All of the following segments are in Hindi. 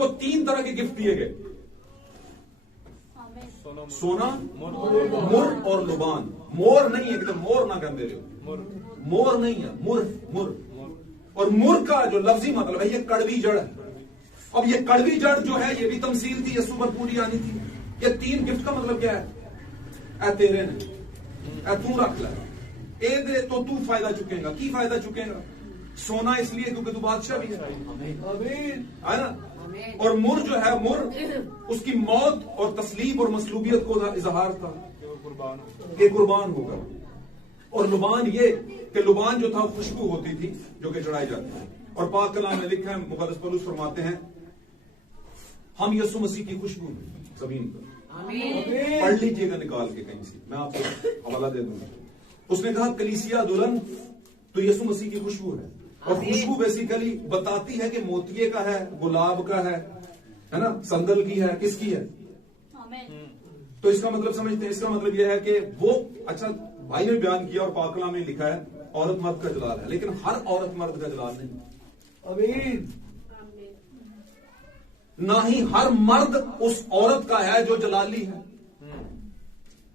उनको 3 तरह के गिफ्ट दिए गए, सोना, मुर और लुबान। मोर नहीं है, एकदम मोर ना कहते रहे, मोर नहीं है, मुर मुर। और मुर का जो लफ्जी मतलब है ये कड़वी जड़ है। अब ये कड़वी जड़ जो है ये भी तमसील थी, यस्सु पर पूरी आनी थी। ये 3 गिफ्ट का मतलब क्या है? ए तेरे ने, ए तू रख ले, ए दे तो तू फायदा चुकेगा। की फायदा चुकेगा? सोना इसलिए क्योंकि तू बादशाह भी है ना। और मुर जो है, मुर उसकी मौत और तस्लीब और मसलूबियत को इजहार था कि कुर्बान होगा। और लुबान ये कि लुबान जो था खुशबू होती थी जो कि चढ़ाई जाती है। और पाक कलाम में लिखा है, मुक़द्दस पौलुस फरमाते हैं हम यीशु मसीह की खुशबू जमीन पर। पढ़ लीजिएगा निकाल के कहीं से, मैं आपको हवाला दे दूंगा। उसने कहा कलीसिया दुल्हन तो यीशु मसीह की खुशबू है। और खुशबू बेसिकली बताती है कि मोतिये का है, गुलाब का है ना, संदल की है, किसकी है? तो इसका मतलब समझते हैं, इसका मतलब यह है कि वो, अच्छा भाई ने बयान किया और पाक कलाम में लिखा है औरत मर्द का जलाल है, लेकिन हर औरत मर्द का जलाल नहीं, ना ही हर मर्द उस औरत का है जो जलाली है।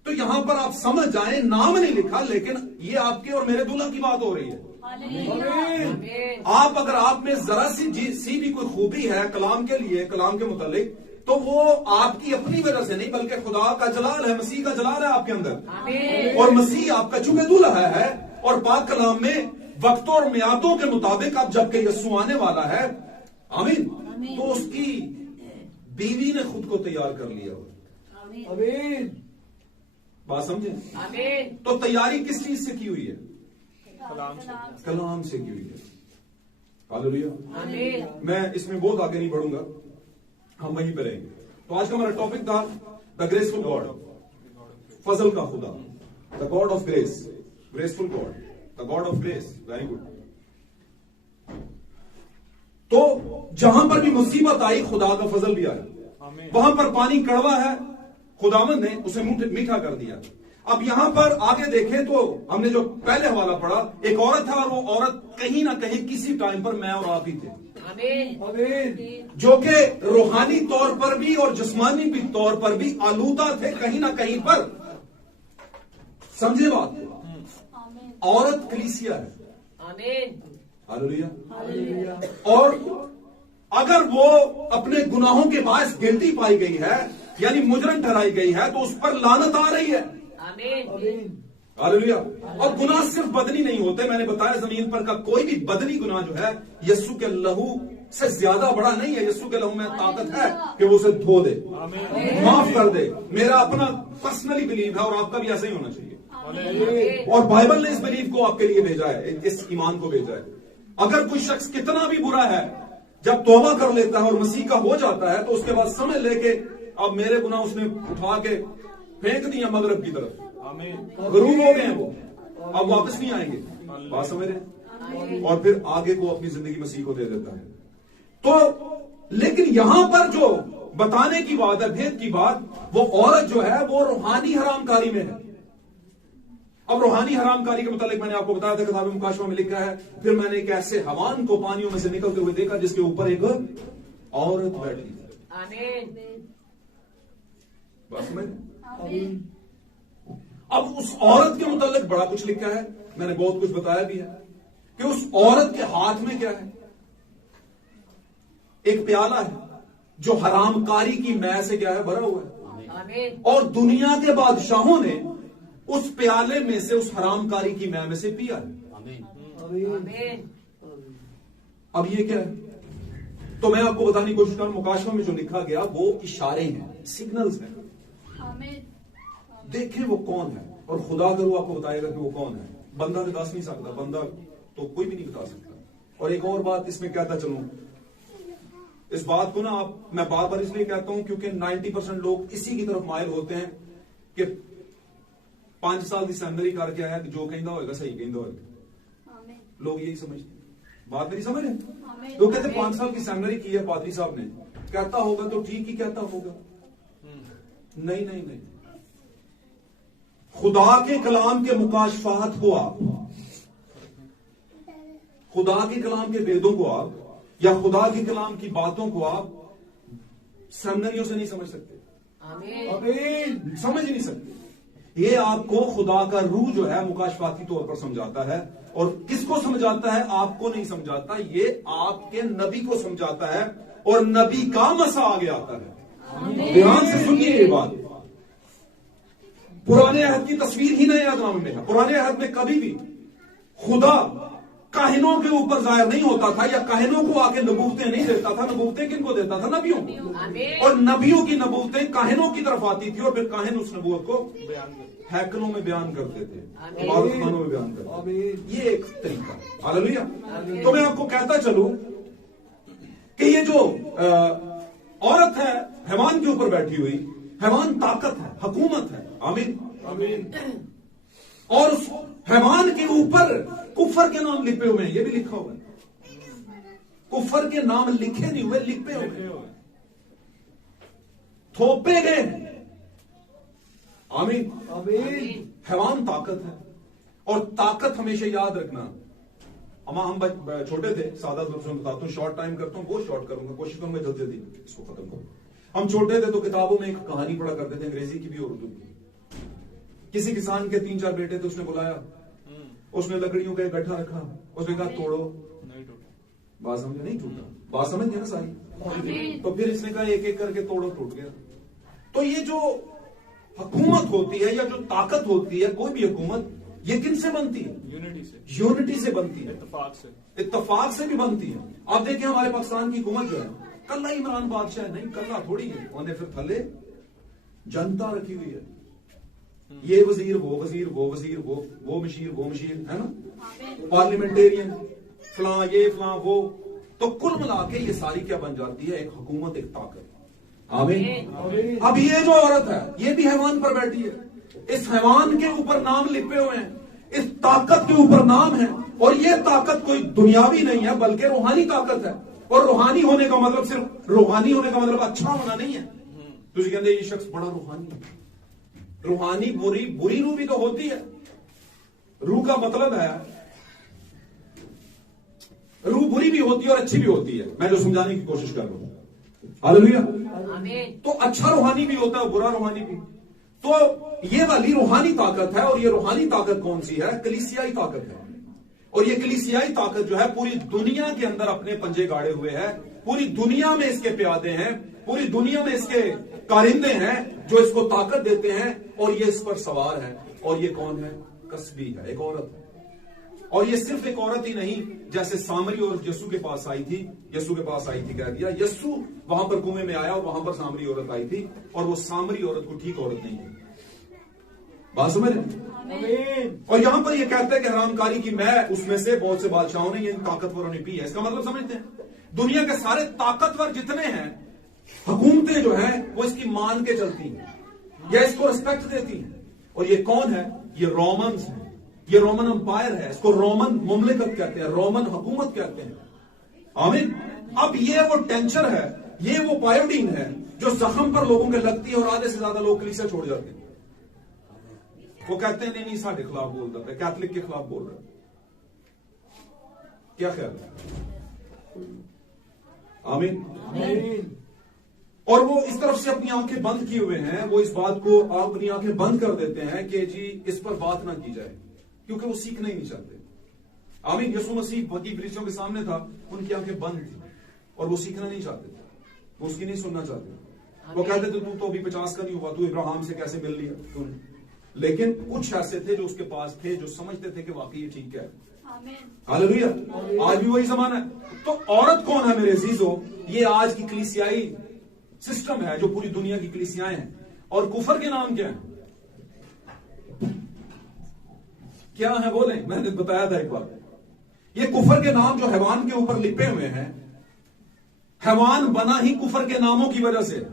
तो यहां पर आप समझ जाएं, नाम नहीं लिखा लेकिन ये आपके और मेरे दूल्हा की बात हो रही है। आप अगर आप में जरा सी भी कोई खूबी है कलाम के लिए, कलाम के मुतालिक, तो वो आपकी अपनी वजह से नहीं बल्कि खुदा का जलाल है, मसीह का जलाल है आपके अंदर। और मसीह आपका चूंकि दूल्हा है और पाक कलाम में वक्तों और मियादों के मुताबिक अब जबकि यस्सु आने वाला है, आमीन, तो उसकी बीवी ने खुद को तैयार कर लिया। आमीन, बात समझे? तो तैयारी किस चीज से की हुई है? कलाम से की हुई है। हालेलुया। मैं इसमें बहुत आगे नहीं बढ़ूंगा, हम वहीं पर रहेंगे। तो आज का हमारा टॉपिक था द ग्रेसफुल गॉड, फजल का खुदा, the God of grace, graceful God, the God of grace. Very good. तो जहां पर भी मुसीबत आई खुदा का फजल भी आया। वहां पर पानी कड़वा है, खुदावंद ने उसे मीठा कर दिया। अब यहां पर आगे देखें तो हमने जो पहले हवाला पढ़ा, एक औरत है और वो औरत कहीं ना कहीं किसी टाइम पर मैं और आप ही थे, जो कि रूहानी तौर पर भी और जिस्मानी भी तौर पर भी आलूदा थे कहीं ना कहीं पर। समझे बात? औरत कलीसिया है। हालेलुया। और अगर वो अपने गुनाहों के बायस गिल्टी पाई गई है, यानी मुजरम ठहराई गई है, तो उस पर लानत आ रही है। हालेलुया। और गुनाह सिर्फ बदनी नहीं होते, मैंने बताया जमीन पर का कोई भी बदनी गुनाह जो है यस्सु के लहू से ज्यादा बड़ा नहीं है। यस्सु के लहू में ताकत है कि वो उसे धो दे, माफ कर दे। मेरा अपना पर्सनली बिलीव है और आपका भी ऐसा ही होना चाहिए। और बाइबल ने इस बिलीव को आपके लिए भेजा है, इस ईमान को भेजा है। अगर कोई शख्स कितना भी बुरा है, जब तौबा कर लेता है और मसीह का हो जाता है, तो उसके बाद समझ लेके अब मेरे गुनाह उसने उठा के फेंक दिया मगरब की तरफ, गरूब हो गए वो, अब वापस नहीं आएंगे। बात समझ रहे? और फिर आगे को अपनी जिंदगी मसीह को दे देता है। तो लेकिन यहां पर जो बताने की बात है, भेद की बात, वो औरत जो है वो रूहानी हरामकारी में है। अब रूहानी हरामकारी के मुतालिक मैंने आपको बताया था, किताब मुकाशवा में लिखा है, फिर मैंने एक ऐसे हवान को पानियों में से निकलते हुए देखा जिसके ऊपर एक औरत बैठी है। बस में अब उस औरत के मुतालिक बड़ा कुछ लिखा है, मैंने बहुत कुछ बताया भी है कि उस औरत के हाथ में क्या है? एक प्याला है जो हरामकारी की मै से क्या है, भरा हुआ है। और दुनिया के बादशाहों ने उस प्याले में से, उस हरामकारी की मै में से पिया है। अब ये क्या है? तो मैं आपको बताने की कोशिश करूं, मुकाशवा में जो लिखा गया वो इशारे हैं, सिग्नल्स हैं। देखें वो कौन है, और खुदा अगर वो आपको बताएगा कि वो कौन है। बंदा बता नहीं सकता, बंदा तो कोई भी नहीं बता सकता। और एक और बात इसमें कहता चलूं, इस बात को ना मैं बार बार इसलिए कहता हूं क्योंकि 90% लोग इसी की तरफ मायल होते हैं कि 5 साल की सेमिनरी करके आया कि जो कहता होगा सही कहता होगा। लोग यही समझते, बात नहीं समझ रहे। लोग कहते 5 साल की सेमिनरी की है पादरी साहब ने, कहता होगा तो ठीक ही कहता होगा। नहीं नहीं नहीं, खुदा के कलाम के मुकाशफात को आप, खुदा के कलाम के वेदों को आप, या खुदा के कलाम की बातों को आप सेमिनरियों से नहीं समझ सकते, आमीन। समझ नहीं सकते। ये आपको खुदा का रूह जो है मुकाशफाती तौर पर समझाता है। और किसको समझाता है? आपको नहीं समझाता, ये आपके नबी को समझाता है। और नबी का मसा आगे आता है। ध्यान से सुनिए ये बात। पुराने अहद की तस्वीर ही नए अहद में है। पुराने अहद में कभी भी खुदा काहिनों के ऊपर जाहिर नहीं होता था, या काहिनों को आके नबूवतें नहीं देता था। नबूवतें किनको देता था? नबियों को। और नबियों की नबूवतें काहिनों की तरफ आती थी, और फिर काहिन उस नबूवत को हैकलों में बयान करते थे, इबादतखानों में बयान करते थे। ये एक तरीका। हालेलुया। तो मैं आपको कहता चलूं कि ये जो औरत है हैवान के ऊपर बैठी हुई, हैवान ताकत है, हुकूमत है। आमीन, आमीन। और उस हैवान के ऊपर कुफर के नाम लिखे हुए हैं। ये भी लिखा हुआ है। कुफर के नाम लिखे नहीं हुए, लिखे हुए, थोपे गए। आमीन, आमीन। हैवान ताकत है। और ताकत हमेशा याद रखना। हम छोटे थे, सादा लफ्ज़ों में बताता हूं, शॉर्ट टाइम करता हूं, बहुत शॉर्ट करूंगा, कोशिश करूंगा जल्दी जल्दी इसको खत्म करूं। हम छोटे थे तो किताबों में एक कहानी पढ़ा करते थे, अंग्रेजी की भी और उर्दू की। किसी किसान के 3-4 बेटे थे, उसने बुलाया, उसने लकड़ियों का एक गड्ढा रखा, उसने कहा तोड़ो, नहीं टूटा। बात समझे? नहीं टूटा। बात समझ गया ना सारी? तो फिर इसने कहा एक एक करके तोड़ो, टूट गया। तो ये जो हुकूमत होती है या जो ताकत होती है, कोई भी हुकूमत, ये किन से बनती है? यूनिटी से। यूनिटी से बनती है, इत्तेफाक से भी बनती है। आप देखिए हमारे पाकिस्तान की हुकूमत जो है, कल्ला इमरान बादशाह नहीं, कल्ला थोड़ी है। उन्हें फिर थले जनता रखी हुई है। ये वजीर, वो वजीर, वो वजीर, वो मशीर, वो मशीर, है ना, पार्लियामेंटेरियन, फलां ये फलां वो। तो कुल मिला के ये सारी क्या बन जाती है? एक हुकूमत, एक ताकत। आमीन। अब ये जो औरत है, ये भी हैवान पर बैठी है। इस हैवान के ऊपर नाम लिखे हुए हैं, इस ताकत के ऊपर नाम है। और ये ताकत कोई दुनियावी नहीं है, बल्कि रूहानी ताकत है। और रूहानी होने का मतलब, सिर्फ रूहानी होने का मतलब अच्छा होना नहीं है। तुझे कहते ये शख्स बड़ा रूहानी है। रूहानी बुरी रूह भी तो होती है। रूह का मतलब है, रूह बुरी भी होती है और अच्छी भी होती है। मैं जो समझाने की कोशिश कर रहा हूं। हालेलुया। तो अच्छा रूहानी भी होता है, बुरा रूहानी भी। तो ये वाली रूहानी ताकत है। और ये रूहानी ताकत कौन सी है? कलीसियाई ताकत है। और ये कलीसियाई ताकत जो है, पूरी दुनिया के अंदर अपने पंजे गाड़े हुए है। पूरी दुनिया में इसके प्यादे हैं, पूरी दुनिया में इसके कारिंदे हैं जो इसको ताकत देते हैं। और ये इस पर सवार है। और ये कौन है? कसबी है, एक औरत है। और ये सिर्फ एक औरत ही नहीं, जैसे सामरी और यस्सु के पास आई थी, यस्सु के पास आई थी, कह दिया यस्सु वहां पर कुएं में आया और वहां पर सामरी औरत आई थी। और वो सामरी औरत को ठीक औरत नहीं है। बात समझ रहे? और यहां पर ये कहते हैं कि हरामकारी की मैं उसमें से बहुत से बादशाहों ने, इन ताकतवरों ने पी है। इसका मतलब समझते हैं? दुनिया के सारे ताकतवर जितने हैं, हुकूमतें जो हैं, वो इसकी मान के चलती हैं या इसको रिस्पेक्ट देती हैं। और ये कौन है? ये रोमन्स हैं। ये रोमन अंपायर है। इसको रोमन मुमलिकत कहते हैं, रोमन हुकूमत कहते हैं। आमीन। अब ये वो टेंशन है, ये वो पायोडीन है जो जख्म पर लोगों के लगती है और आधे से ज्यादा लोग कलीसिया छोड़ जाते हैं। वो कहते हैं नहीं नहीं, साढ़े खिलाफ बोल रहा है, कैथलिक के खिलाफ बोल रहा है। क्या ख्याल है? आमीन। और वो इस तरफ से अपनी आंखें बंद किए हुए हैं। वो इस बात को अपनी आंखें बंद कर देते हैं कि जी इस पर बात ना की जाए, क्योंकि वो सीखना ही नहीं चाहते। आमीन। यीशु मसीह बकी फरीसियों के सामने था, उनकी आंखें बंद थी और वो सीखना नहीं चाहते थे, वो उसकी नहीं सुनना चाहते। वो कहते थे तू तो अभी 50 का नहीं हुआ, तू इब्राहिम से कैसे मिल लिया तूने। लेकिन कुछ ऐसे थे जो उसके पास थे, जो समझते थे कि वाकई ये ठीक है। हालेलुया। आज भी वही जमाना है। तो औरत कौन है मेरे अजीजों? ये आज की कलीसियाई सिस्टम है, जो पूरी दुनिया की कलीसियाएं हैं। और कुफर के नाम क्या है? क्या है बोले? मैंने बताया था एक बार। ये कुफर के नाम जो हैवान के ऊपर लिपे हुए हैं, हैवान बना ही कुफर के नामों की वजह से।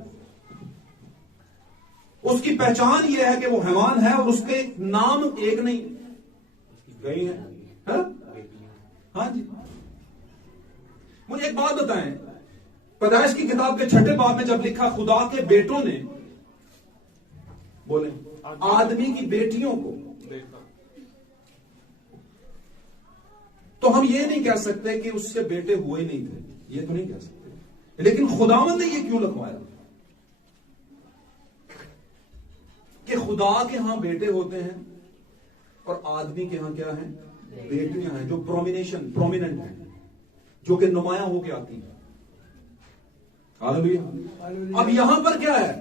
उसकी पहचान यह है कि वो हैवान है और उसके नाम एक नहीं, कई हैं। हाँ जी। मुझे एक बात बताएं, पैदाइश की किताब के 6ठे बाब में जब लिखा खुदा के बेटों ने, बोले आदमी की बेटियों को, तो हम ये नहीं कह सकते कि उससे बेटे हुए नहीं थे, ये तो नहीं कह सकते। लेकिन खुदावंद ने ये क्यों लिखवाया? खुदा के यहां बेटे होते हैं और आदमी के यहां क्या है, बेटियां हैं जो प्रोमिनेंट हैं, जो कि नुमाया होके आती हैं। हालेलुया। अब यहां पर क्या है,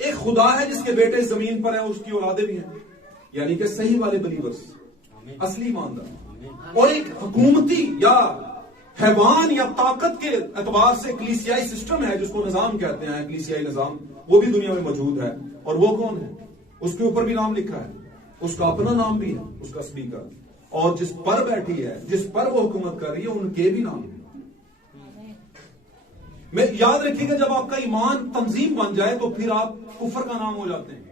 एक खुदा है जिसके बेटे जमीन पर है, उसकी औलादे भी हैं, यानी कि सही वाले बिलीवर्स, असली ईमानदार, और एक हुकूमती या हैवान या ताकत के एतबार से कलीसियाई सिस्टम है जिसको निजाम कहते हैं, कलीसियाई निजाम, वो भी दुनिया में मौजूद है। और वो कौन है, उसके ऊपर भी नाम लिखा है, उसका अपना नाम भी है, उसका स्पीकर, और जिस पर बैठी है, जिस पर वो हुकूमत कर रही है, उनके भी नाम है। मैं याद रखिएगा, जब आपका ईमान तंजीम बन जाए तो फिर आप कुफर का नाम हो जाते हैं।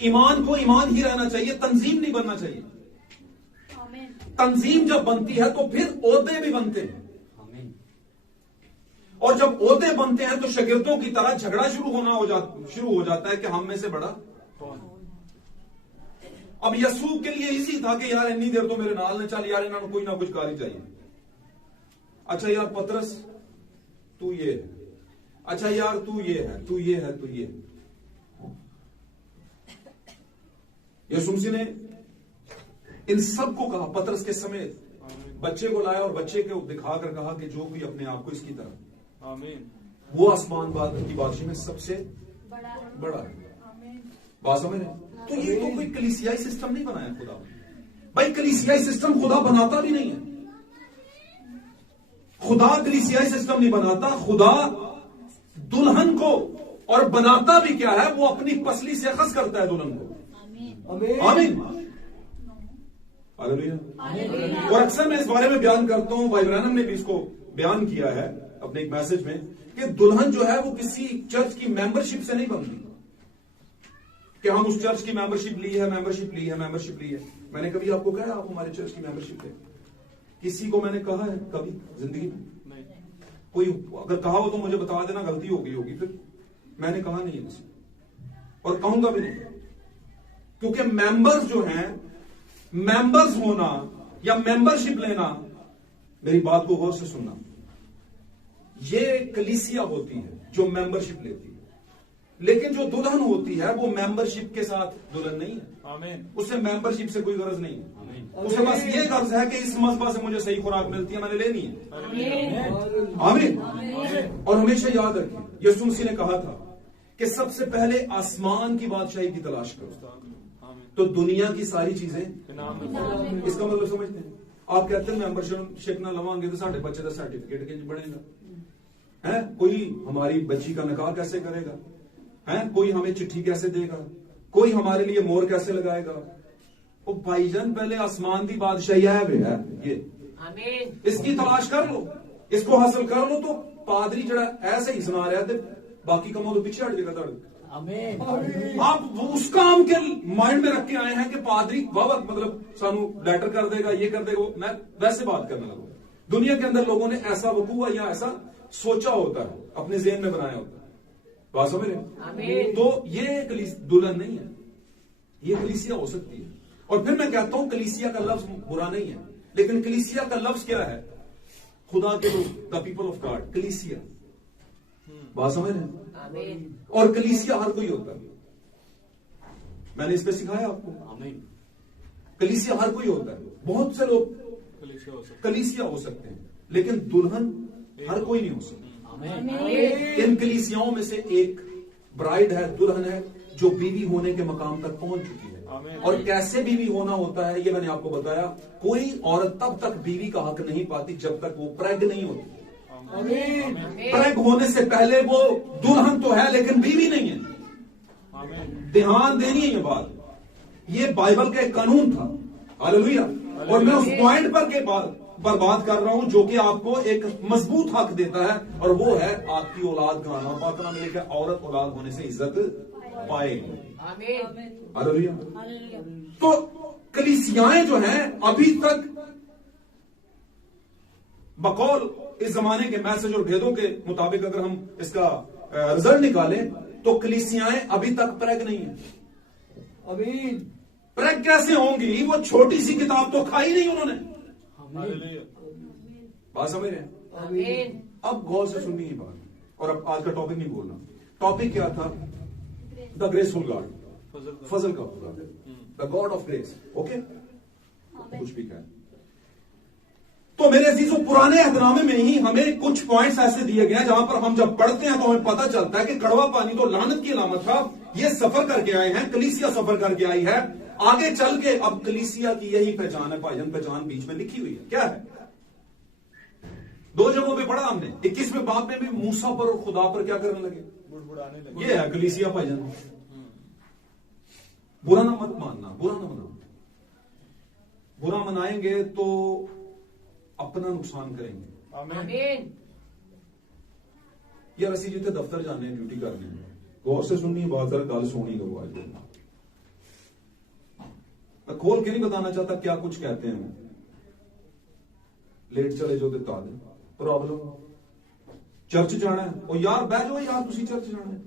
ईमान को ईमान ही रहना चाहिए, तंजीम नहीं बनना चाहिए। तंजीम जब बनती है तो फिर ओहदे भी बनते हैं, और जब ओहदे बनते हैं तो शागिर्दों की तरह झगड़ा शुरू हो जाता है कि हम में से बड़ा कौन। अब यसूब के लिए इसी था कि यार इतनी देर तो मेरे नाल ने चल, यार इन्होंने कोई ना कुछ कारी चाहिए। अच्छा यार पतरस तू ये है, अच्छा यार तू ये है, तू ये है, तू ये है। यीशु मसीह ने इन सबको कहा, पतरस के समेत बच्चे को लाया और बच्चे को दिखाकर कहा कि जो कोई अपने आप को इसकी तरह, आमीन, वो आसमान की बादशाही में सबसे बड़ा है। बात समझ रहे? तो ये तो कोई कलीसियाई सिस्टम नहीं बनाया खुदा भाई। कलीसियाई सिस्टम खुदा बनाता भी नहीं है। खुदा कलीसियाई सिस्टम नहीं बनाता, खुदा दुल्हन को, और बनाता भी क्या है, वो अपनी पसली से अखज़ करता है दुल्हन को। आमीन, हालेलुया। और अक्सर मैं इस बारे में बयान करता हूं, भाई ब्रैनम ने भी इसको बयान किया है अपने एक मैसेज में, कि दुल्हन जो है वो किसी चर्च की मेंबरशिप से नहीं बनती कि हम उस चर्च की मेंबरशिप ली है, मेंबरशिप ली है, मेंबरशिप ली है। मैंने कभी आपको कहा आप हमारे चर्च की मेंबरशिप ले? किसी को मैंने कहा है कभी जिंदगी में? नहीं। कोई अगर कहा हो तो मुझे बता देना, गलती हो गई होगी, फिर मैंने कहा नहीं है किसी, और कहूंगा भी नहीं। क्योंकि मेंबर्स जो हैं, मेंबर्स होना या मेंबरशिप लेना, मेरी बात को गौर से सुनना, ये कलीसिया होती है जो मेंबरशिप लेती है, लेकिन जो दुल्हन होती है वो मेंबरशिप के साथ दुल्हन नहीं है। आमीन। उसे मेंबरशिप से कोई गरज नहीं है। उसे बस ये गर्ज है कि इस मज़बा से मुझे सही खुराक मिलती है, मैंने लेनी है। आमीन। और हमेशा याद रखिए, यीशु मसीह ने कहा था कि सबसे पहले आसमान की बादशाही की तलाश करो, तो दुनिया की सारी चीजें। इसका मतलब समझते हैं? आप कहते हैं मेंबरशिप ना लवांगे तो साढ़े बच्चे का सर्टिफिकेट कैसे बढ़ेगा, है कोई हमारी बच्ची का निकाह कैसे करेगा, है कोई हमें चिट्ठी कैसे देगा, कोई हमारे लिए मोहर कैसे लगाएगा। ओ भाईजान, पहले आसमान की बादशाही है ये, इसकी तलाश कर लो, इसको हासिल कर लो, तो पादरी जरा ऐसे ही सुना रहा है, बाकी कमों तो पीछे हट जाएगा। आप उस काम के माइंड में रख के आए हैं कि पादरी बाबा मतलब सानू लेटर कर देगा, ये कर देगा। मैं वैसे बात करने लगा, दुनिया के अंदर लोगों ने ऐसा वकूआ या ऐसा सोचा होता है, अपने ज़हन में बनाया होता है। बात समझ रहे? तो ये दुल्हन नहीं है, ये कलीसिया हो सकती है। और फिर मैं कहता हूं कलीसिया का लफ्ज बुरा नहीं है, लेकिन कलीसिया का लफ्ज क्या है? खुदा के लोग, द पीपल ऑफ गॉड, कलीसिया। बात समझ रहे हैं? और कलीसिया हर कोई होता है, मैंने इस पे सिखाया आपको। कलीसिया हर कोई होता है, बहुत से लोग कलीसिया हो सकते हैं, लेकिन दुल्हन हर कोई नहीं हो सकता। इन कलीसियाओं में से एक ब्राइड है, दुल्हन है, जो बीवी होने के मकाम तक पहुंच चुकी है। और कैसे बीवी होना होता है ये मैंने आपको बताया। कोई औरत तब तक बीवी का हक नहीं पाती जब तक वो प्रेग नहीं होती। प्रेग होने से पहले वो दुल्हन तो है लेकिन बीवी नहीं है। ध्यान देनी है ये बात, ये बाइबल का एक कानून था। हालेलुया। और मैं उस पॉइंट पर बात कर रहा हूं जो कि आपको एक मजबूत हक देता है, और वो है आपकी औलाद का आना। पाकना में लिखा औरत औलाद होने से इज्जत पाएगी। हालेलुया। तो कलीसियाएं जो हैं अभी तक बकौल इस जमाने के मैसेज और भेदों के मुताबिक अगर हम इसका रिजल्ट निकालें तो कलीसियाएं अभी तक प्रेग नहीं है। आमीन। प्रेग कैसे होंगी? वो छोटी सी किताब तो खाई नहीं उन्होंने। बात समझ रहे हैं? अब गौर से सुननी ही बात, और अब आज का टॉपिक नहीं बोलना। टॉपिक क्या था? The graceful God. फजल का खुदा, the God of grace. Okay, कुछ भी कहें। तो मेरे अजीजों, पुराने अहदनामे में ही हमें कुछ पॉइंट्स ऐसे दिए गए हैं जहां पर हम जब पढ़ते हैं तो हमें पता चलता है कि कड़वा पानी तो लानत की अलामत था। ये सफर करके आए हैं, कलीसिया सफर करके आई है। आगे चल के अब कलीसिया की यही पहचान है, भाईजान पहचान बीच में लिखी हुई है। क्या है? 2 जगहों पे पढ़ा हमने। 21वें बाब में भी मूसा पर और खुदा पर क्या करने लगे? ये है कलीसिया भाईजान। बुरा ना मत मानना, बुरा ना मनाओ। बुरा मनाएंगे तो अपना नुकसान करेंगे। आमीन। यार असि जिते दफ्तर जाने हैं, ड्यूटी करने हैं, गौर से सुननी बात, जरा गल सोनी करो। आज मैं खोल के नहीं बताना चाहता क्या कुछ कहते हैं। लेट चले जो दिता दे प्रॉब्लम। चर्च जाना है, ओ यार बह जाओ यार, तुसी चर्च जाना है।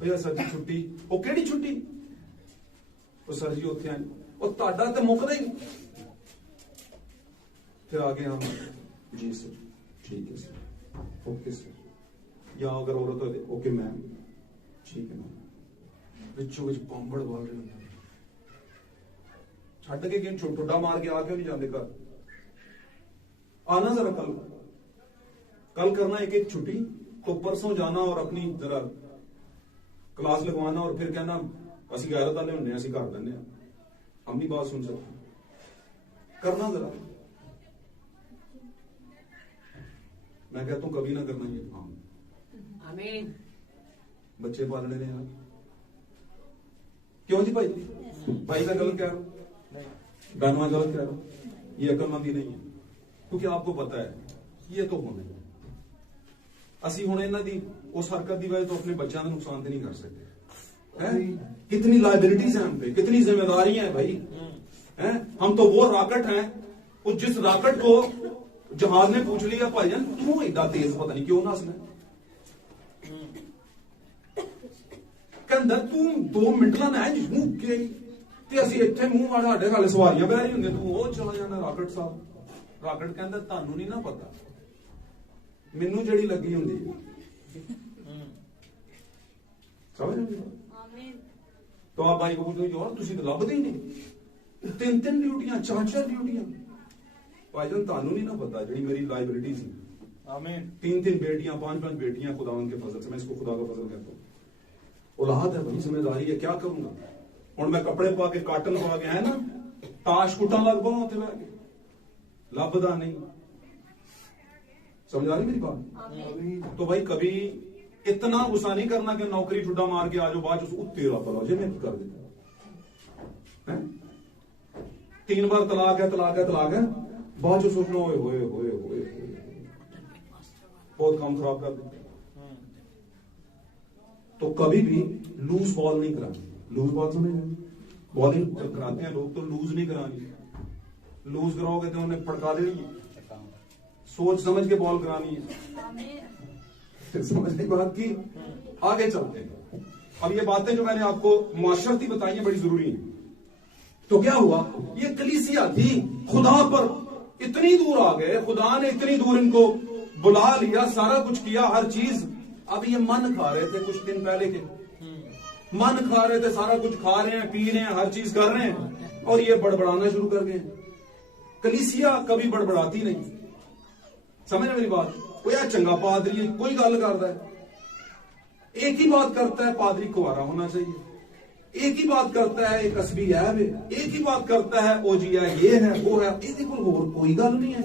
भैया सर जी छुट्टी, ओ केड़ी छुट्टी? ओ सर जी उत्थे आए, ओ ताड़ा ते मुकदा ही। फिर आगे हम, जी सर, ठीक है सर, ओके सर। या अगर औरत हो, ओके मैम, ठीक है मैम। विचों विच पांबड़ बोल रहे होंगे, छट के कि ठुड्डा मार के आके नहीं जाते घर। आना जरा कल करना एक छुट्टी, तो परसों जाना और अपनी जरा क्लास लगवाना और फिर कहना असि गैरत वाले होने, असि घर देने। हम नहीं बात सुन सकते, करना जरा। मैं कहता हूं कभी ना करना ये काम। आमीन। बच्चे पालने ने यार, क्यों जी भाई? भाई का गलत कह रहा हूं, बहनवा गलत कह रहा हूं, ये अकलमंदी नहीं है। क्योंकि आपको पता है ये तो होने असि हुण इन्हां दी उस हरकत की वजह तो अपने बच्चों का नुकसान तो नहीं कर सकते हैं। कितनी लाइबिलिटीज है हम पे, कितनी जिम्मेदारियां हैं भाई हैं। हम तो वो रॉकेट हैं, उस जिस रॉकेट को जहाज ने पूछ लिया भाईजान क्यों इतना तेज, पता नहीं क्यों नसना। कहंदा तू 2 मिनट ला ना जिस मुंह के ते असि इत्थे मुंह वाला साडे साले सवारियां बह रही होंगे, तू वो चला जाना रॉकेट साहब। रॉकेट कहंदा तानू नहीं ना पता, मैनू जेड़ी लगी हुंदी समझ रहे? तो आप भाई को पूछो यार तुसी तो लभदे ही नहीं, 3 ड्यूटियां 4 ड्यूटियां। भाईजान तानू नहीं ना पता जेड़ी मेरी लाइबिलिटी थी। आमीन। 3 बेटियां 5 बेटियां खुदा उनके फजल से, मैं इसको खुदा का फजल कहता हूँ। औलाद है भाई, जिम्मेदारी है, क्या करूंगा। हुण मैं कपड़े पा के काटन पा के है ना, ताश कुटा लग पाऊं उत्थे बह के, लभदा नहीं। समझ आ रही मेरी बात? तो भाई कभी इतना गुस्सा नहीं करना कि नौकरी ठुड्डा मार के आ जाओ, बाद उत्ते रहा जे मैं कर देता है। 3 बार तलाक है, तलाक है, तलाक है, बाद जो सोचना होए होए होए होए बहुत काम खराब कर देते। तो कभी भी लूज बॉल नहीं करानी। लूज बॉल समझ रहे? बॉलिंग कराते हैं लोग तो लूज नहीं करानी। लूज कराओगे तो उन्हें पड़का देनी, सोच समझ के बॉल करानी है। समझ नहीं बात की? आगे चलते हैं। अब ये बातें जो मैंने आपको माशरती बताई है बड़ी जरूरी है। तो क्या हुआ, ये कलीसिया थी, खुदा पर इतनी दूर आ गए, खुदा ने इतनी दूर इनको बुला लिया, सारा कुछ किया, हर चीज। अब ये मन खा रहे थे कुछ दिन पहले के, मन खा रहे थे, सारा कुछ खा रहे हैं, पी रहे हैं, हर चीज कर रहे हैं, और ये बड़बड़ाना शुरू कर गए। कलीसिया कभी बड़बड़ाती नहीं, समझ मेरी बात? कोई चंगा पादरी कोई गल करता है, एक ही बात करता है, पादरी कुंवारा होना चाहिए। एक ही बात करता है, एक कसबी है वे, एक ही बात करता है, ओ जी है, ये है, वो है, इसके कोई गल नहीं है।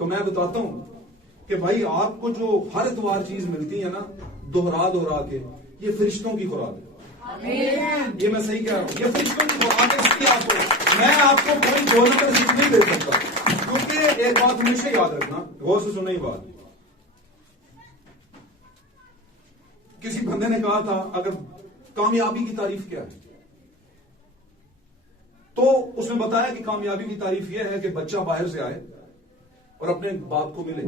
तो मैं बताता हूं कि भाई आपको जो हर इतवार चीज मिलती है ना, दोहरा दोहरा के, ये फरिश्तों की खुराक है। ये मैं सही कह रहा हूं, ये फरिश्तों की खुराक है। इसकी आपको मैं आपको कोई 2 नंबर चीज नहीं दे सकता, क्योंकि एक बात हमेशा याद रखना, गौर से सुनना ही बात। किसी बंदे ने कहा था अगर कामयाबी की तारीफ क्या है, तो उसने बताया कि कामयाबी की तारीफ यह है कि बच्चा बाहर से आए और अपने बाप को मिले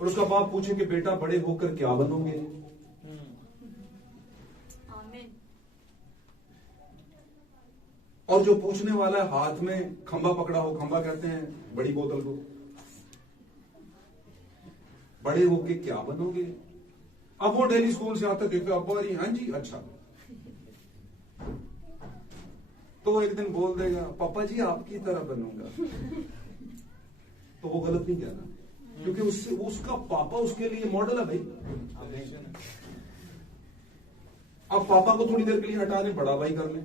और उसका बाप पूछे कि बेटा बड़े होकर क्या बनोगे। और जो पूछने वाला है हाथ में खंबा पकड़ा हो, खंबा कहते हैं बड़ी बोतल को, बड़े होके क्या बनोगे। अब वो डेली स्कूल से आता देखते अब्बा जी हाँ जी अच्छा, तो एक दिन बोल देगा पापा जी आपकी तरह बनूंगा, तो वो गलत नहीं कहना, क्योंकि उससे उसका पापा उसके लिए मॉडल है भाई। अब पापा को थोड़ी देर के लिए हटा दें, बड़ा भाई कर लें,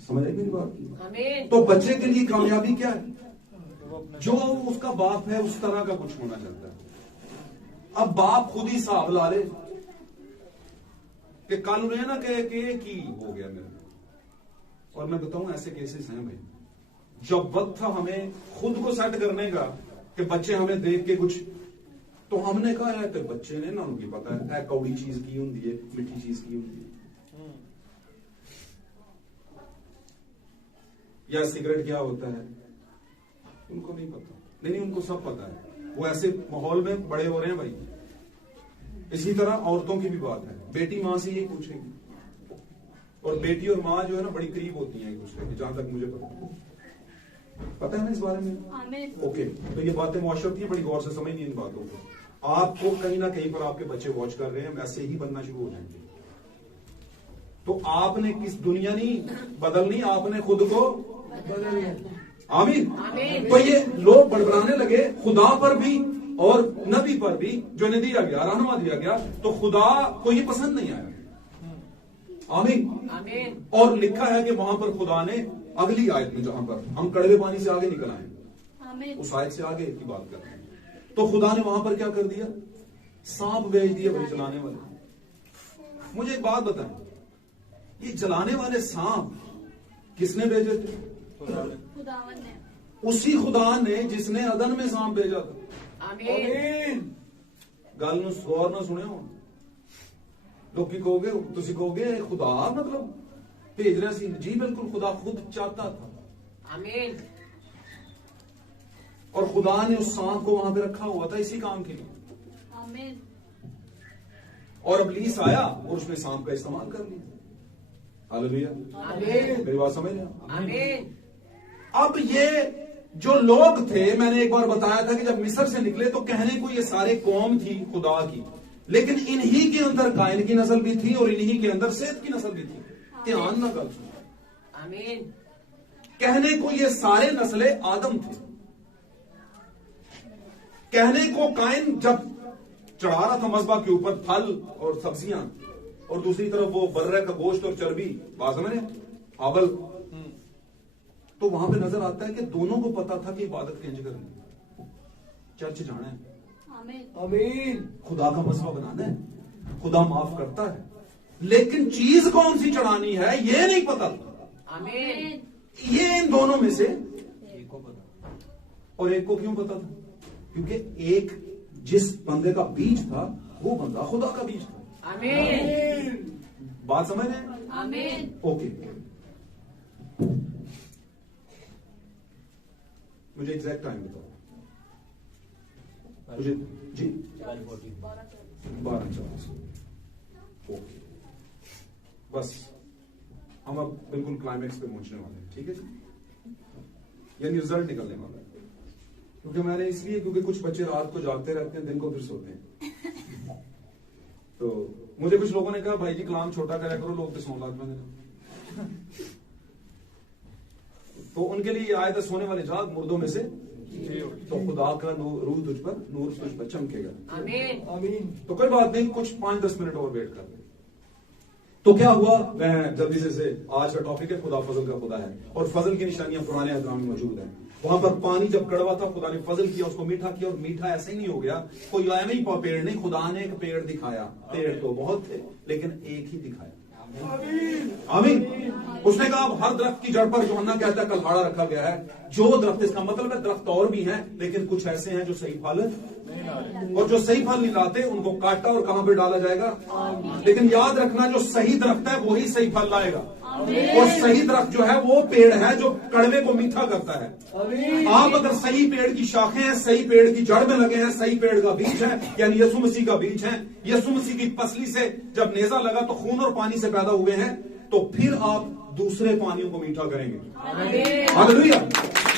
समझ आई मेरी बात? तो बच्चे के लिए कामयाबी क्या है? जो उसका बाप है उस तरह का कुछ होना चाहता है। अब बाप खुद ही हिसाब ला ले कि कल उन्हें ना कहे कि की हो गया मेरे, और मैं बताऊं ऐसे केसेस हैं भाई। जब वक्त था हमें खुद को सेट करने का कि बच्चे हमें देख के कुछ, तो हमने कहा है कि बच्चे ने ना उनकी पता है कौड़ी चीज की होती है, मीठी चीज की होती है, या सिगरेट क्या होता है उनको नहीं पता। नहीं, उनको सब पता है, वो ऐसे माहौल में बड़े हो रहे हैं भाई। इसी तरह औरतों की भी बात है, बेटी माँ से यही पूछेगी, और बेटी और माँ जो है ना बड़ी करीब होती हैं एक दूसरे के, जहां तक मुझे पता है ना इस बारे में। ओके, तो ये बातें मुआशरत की, बड़ी गौर से समझनी इन बातों को। आपको कहीं ना कहीं पर आपके बच्चे वॉच कर रहे हैं, ऐसे ही बनना शुरू हो जाएंगे। तो आपने किस दुनिया नहीं बदलनी, आपने खुद को बदलना। आमीन। तो ये लोग बड़बड़ाने लगे खुदा पर भी और नबी पर भी, जो इन्हें दिया गया, रहनुमा दिया गया, तो खुदा को ये पसंद नहीं आया। आमीन। और लिखा है कि वहां पर खुदा ने अगली आयत में, जहां पर हम कड़वे पानी से आगे निकल आए, उस आयत से आगे की बात कर रहे हैं, तो खुदा ने वहां पर क्या कर दिया? सांप भेज दिया भाई जलाने वाले। मुझे एक बात बताएं, ये जलाने वाले सांप किसने भेजे थे? खुदावन ने। उसी खुदा ने जिसने अदन में सांप भेजा था। आमीन। गल नूं गौर ना सुने हो, लोग कहोगे, तुसी कहोगे खुदा मतलब भेज रहा सी। जी बिल्कुल, खुदा खुद चाहता था। आमीन। और खुदा ने उस सांप को वहां पे रखा हुआ था इसी काम के लिए। आमीन। और इब्लीस आया और उसने सांप का इस्तेमाल कर लिया। हालेलुया। आमीन। मेरी बात समझ रहे हैं? आमीन। अब ये जो लोग थे, मैंने एक बार बताया था कि जब मिस्र से निकले तो कहने को ये सारे कौम थी खुदा की, लेकिन इन्हीं के अंदर कायन की नस्ल भी थी और इन्हीं के अंदर सेत की नस्ल भी थी। ध्यान ना गल सुनो। आमीन। कहने को ये सारे नस्ले आदम थे। कहने को कायन जब चढ़ा रहा था मज़बा के ऊपर फल और सब्जियां, और दूसरी तरफ वो बर्रे का गोश्त और चर्बी, बात समझ रहे हैं, हाबल, तो वहां पे नजर आता है कि दोनों को पता था कि इबादत कैसे करनी, चर्च जाना है, आमीन, खुदा का मसला बनाना है, खुदा माफ करता है, लेकिन चीज कौन सी चढ़ानी है ये नहीं पता था। आमीन। ये इन दोनों में से एक को पता। और एक को क्यों पता था? क्योंकि एक जिस बंदे का बीज था वो बंदा खुदा का बीज था। आमीन। बात समझ रहे हैं? आमीन। ओके, मुझे एग्जैक्ट टाइम बताओ। मुझे जी 12:40। ओके, बस हम अब बिल्कुल क्लाइमेक्स पे पहुंचने वाले हैं, ठीक है जी, यानी रिजल्ट निकलने वाला है। क्योंकि मैंने इसलिए, क्योंकि कुछ बच्चे रात को जागते रहते हैं, दिन को फिर सोते हैं। तो मुझे कुछ लोगों ने कहा भाई जी कलाम छोटा करा करो, लोग तो सौ लाख। मैंने कहा तो उनके लिए ये आयत है, सोने वाले जाग मुर्दों में से तो खुदा का रूह तुझ पर, नूर तुझ पर चमकेगा। आमीन। आमीन। तो कोई बात नहीं, कुछ 5-10 मिनट और वेट कर ले। तो क्या हुआ, मैं जल्दी से आज का टॉपिक है खुदा फजल का खुदा है, और फजल की निशानियां पुराने अहकाम में मौजूद हैं। वहां पर पानी जब कड़वा था, खुदा ने फजल किया, उसको मीठा किया, और मीठा ऐसे ही नहीं हो गया, कोई आया नहीं पेड़ नहीं, खुदा ने एक पेड़ दिखाया। पेड़ तो बहुत थे लेकिन एक ही दिखाया। आमीन। उसने कहा अब हर दरख्त की जड़ पर, यूहन्ना कहता है, कल्हाड़ा रखा गया है। जो दरख्त, इसका मतलब है दरख्त और भी हैं, लेकिन कुछ ऐसे हैं जो सही फल नहीं लाते, और जो सही फल नहीं लाते उनको काटा और कहां पे डाला जाएगा? लेकिन याद रखना, जो सही दरख्त है वही सही फल लाएगा, और सही दरख्त जो है वो पेड़ है जो कड़वे को मीठा करता है। आप अगर सही पेड़ की शाखें हैं, सही पेड़ की जड़ में लगे हैं, सही पेड़ का बीज है, यानी यीशु मसीह का बीज है, यीशु मसीह की पसली से जब नेजा लगा तो खून और पानी से पैदा हुए हैं, तो फिर आप दूसरे पानियों को मीठा करेंगे। हालेलुया।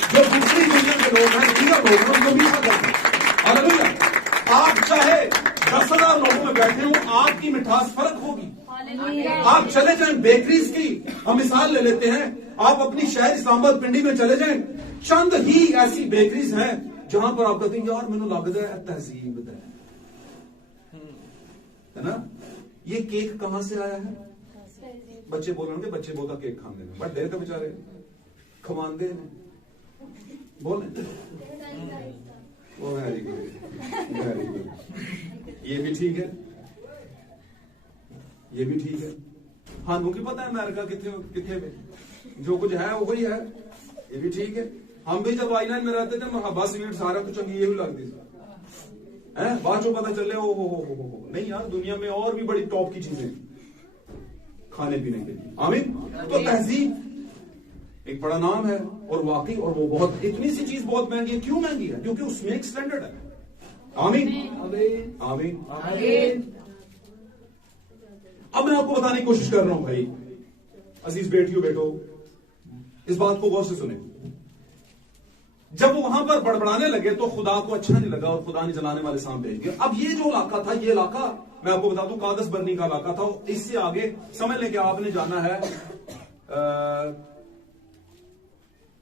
जो दूसरी दुनिया के लोग हैं, लोग उनको मीठा करते हैं। हालेलुया। आप चाहे 10,000 लोगों में बैठे हो, आपकी मिठास फर्क होगी। हालेलुया। आप चले जाएं बेकरीज की, हम मिसाल ले लेते हैं, आप अपनी शहर इस्लामाबाद पिंडी में चले जाएं, चंद ही ऐसी बेकरीज हैं जहां पर आप कहते हैं यार मैंने लगता है तहजीब है ना। ये केक कहां से आया है? बच्चे बोलेंगे बच्चे बहुता केक खाने में, बट देर तो बेचारे खवाते बोले वो वेरी गुड वेरी गुड। ये भी ठीक है, ये भी ठीक है। हाँ मुझे पता है अमेरिका कितने में जो कुछ है वही है, ये भी ठीक है। हम भी जब आईलैंड में रहते थे महाबा स्वीट सारा कुछ चंगी ये भी लगती है, बाद में पता चले हो नहीं यार दुनिया में और भी बड़ी टॉप की चीजें खाने पीने के लिए। आमीन। तो तहजीब एक बड़ा नाम है और वाकई, और वो बहुत इतनी सी चीज बहुत महंगी है। क्यों महंगी है? क्योंकि उसमें एक स्टैंडर्ड है। आमीन आमीन आमीन। अब मैं आपको बताने की कोशिश कर रहा हूं भाई, अजीज बेटियों बेटो, इस बात को गौर से सुने। जब वो वहां पर बड़बड़ाने लगे तो खुदा को अच्छा नहीं लगा और खुदा ने जलाने वाले सांप भेज दिए। अब ये जो इलाका था, ये इलाका मैं आपको बता दूं कादस बर्नी का इलाका था। इससे आगे समझ लें कि आपने जाना है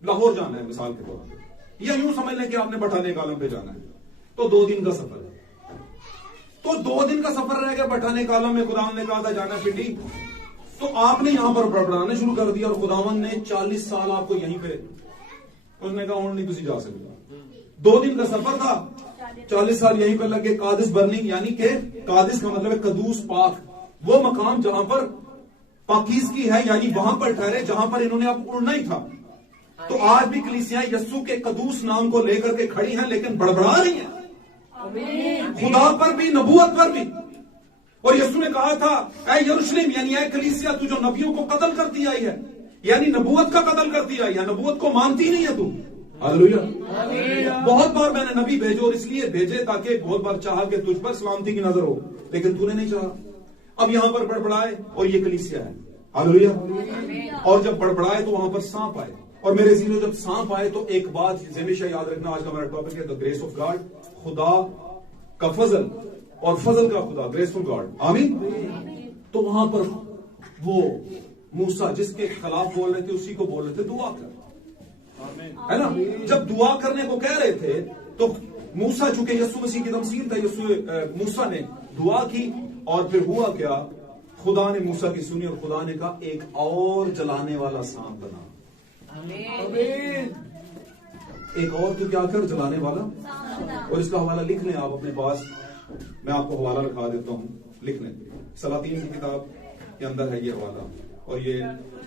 लाहौर जाना है मिसाल के तौर पर, या यूं समझ लें कि आपने बठाने कालम पे जाना है, तो 2 दिन का सफर है। तो 2 दिन का सफर रह गया बठाने कालम में। खुदावन ने कहा था जाना पिंडी, तो आपने यहां पर बड़बड़ाने शुरू कर दिया और खुदावन ने 40 साल आपको यहीं पे, उसने कहा और नहीं तुझे जा सकते। 2 दिन का सफर था, 40 साल यहीं पर लगे। कादिस बर्नी यानी कि कादिस का मतलब है कदूस पाक, वो मकाम जहां पर पाकीज़गी है, यानी वहां पर ठहरे जहां पर इन्होंने अब उड़ना ही था। तो आज भी कलीसियां यस्सु के कदूस नाम को लेकर के खड़ी हैं, लेकिन बड़बड़ा रही हैं खुदा पर भी नबूवत पर भी। और यस्सु ने कहा था ऐ यरूशलेम यानी ऐ कलीसिया, तू जो नबियों को कत्ल करती आई है, यानी नबूवत का कत्ल करती आई है, नबूवत को मानती नहीं है तू। हालेलुया। बहुत बार मैंने नबी भेजे और इसलिए भेजे ताकि बहुत बार चाहा कि तुझ पर सलामती की नजर हो, लेकिन तूने नहीं चाहा। अब यहां पर बड़बड़ाए और ये कलीसिया है। हालेलुया। और जब बड़बड़ाए तो वहां पर सांप आए, और मेरे जीरो जब सांप आए तो एक बात हमेशा याद रखना, आज का मेरा टॉपिक है द ग्रेस ऑफ गॉड, खुदा का फजल और फजल का खुदा, ग्रेसफुल गॉड। आमीन। तो वहां पर वो मूसा जिसके खिलाफ बोल रहे थे उसी को बोल रहे थे दुआ कर, है ना। जब दुआ करने को कह रहे थे तो मूसा, चूंकि यीशु मसीह की तमसील था, मूसा ने दुआ की और फिर हुआ क्या, खुदा ने मूसा की सुनी और खुदा ने कहा एक और जलाने वाला सांप बना। एक और तो क्या कर जलाने वाला। और इसका हवाला लिख लें आप अपने पास, मैं आपको हवाला रखा देता हूं, लिख लें। सलातीन की किताब के अंदर है ये हवाला, और ये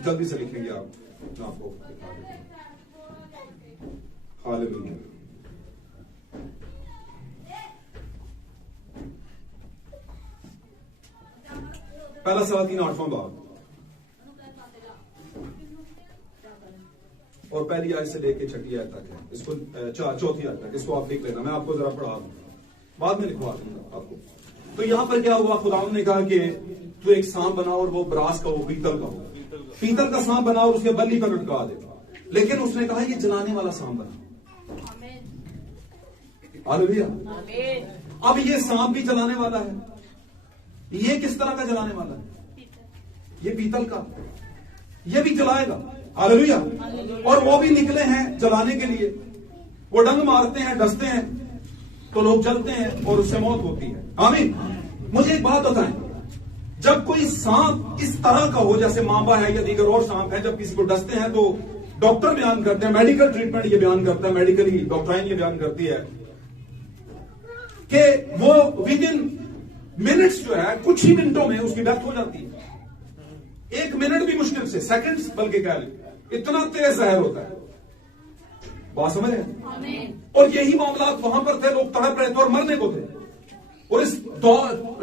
जल्दी से लिखेंगे आप, मैं आपको दिखा देता हूं। हालेलुया। पहला सलातीन 8वां बाब और पहली आयत से लेके 6ठी आयत तक है, इसको 4थी आयत तक, इसको आप लिख लेना, मैं आपको जरा पढ़ा दूंगा, बाद में लिखवा दूंगा आपको। तो यहां पर क्या हुआ, खुदावंद ने कहा कि तू एक सांप बना और वो ब्रास का, वो पीतल का हो, पीतल का सांप बना और उसके बल्ली पर लटका दे। लेकिन उसने कहा ये जलाने वाला सांप बना। हालेलुया। अब ये सांप भी जलाने वाला है। ये किस तरह का जलाने वाला है? ये पीतल का, ये भी जलाएगा। हालेलुया। और वो भी निकले हैं जलाने के लिए, वो डंग मारते हैं, डसते हैं तो लोग जलते हैं और उससे मौत होती है। आमीन। मुझे एक बात बताएं, जब कोई सांप इस तरह का हो जैसे मांबा है या दीगर और सांप है, जब किसी को डसते हैं तो डॉक्टर बयान करते हैं, मेडिकल ट्रीटमेंट ये बयान करता है, मेडिकली डॉक्ट्राइन ये बयान करती है कि वो विद इन मिनट्स जो है, कुछ ही मिनटों में उसकी डेथ हो जाती है। 1 मिनट भी मुश्किल से, सेकंड्स बल्कि कह लें, इतना तेज जहर होता है। बात समझ रहे हैं? और यही मामला वहां पर थे, लोग तड़प रहे थे और मरने को थे। और इस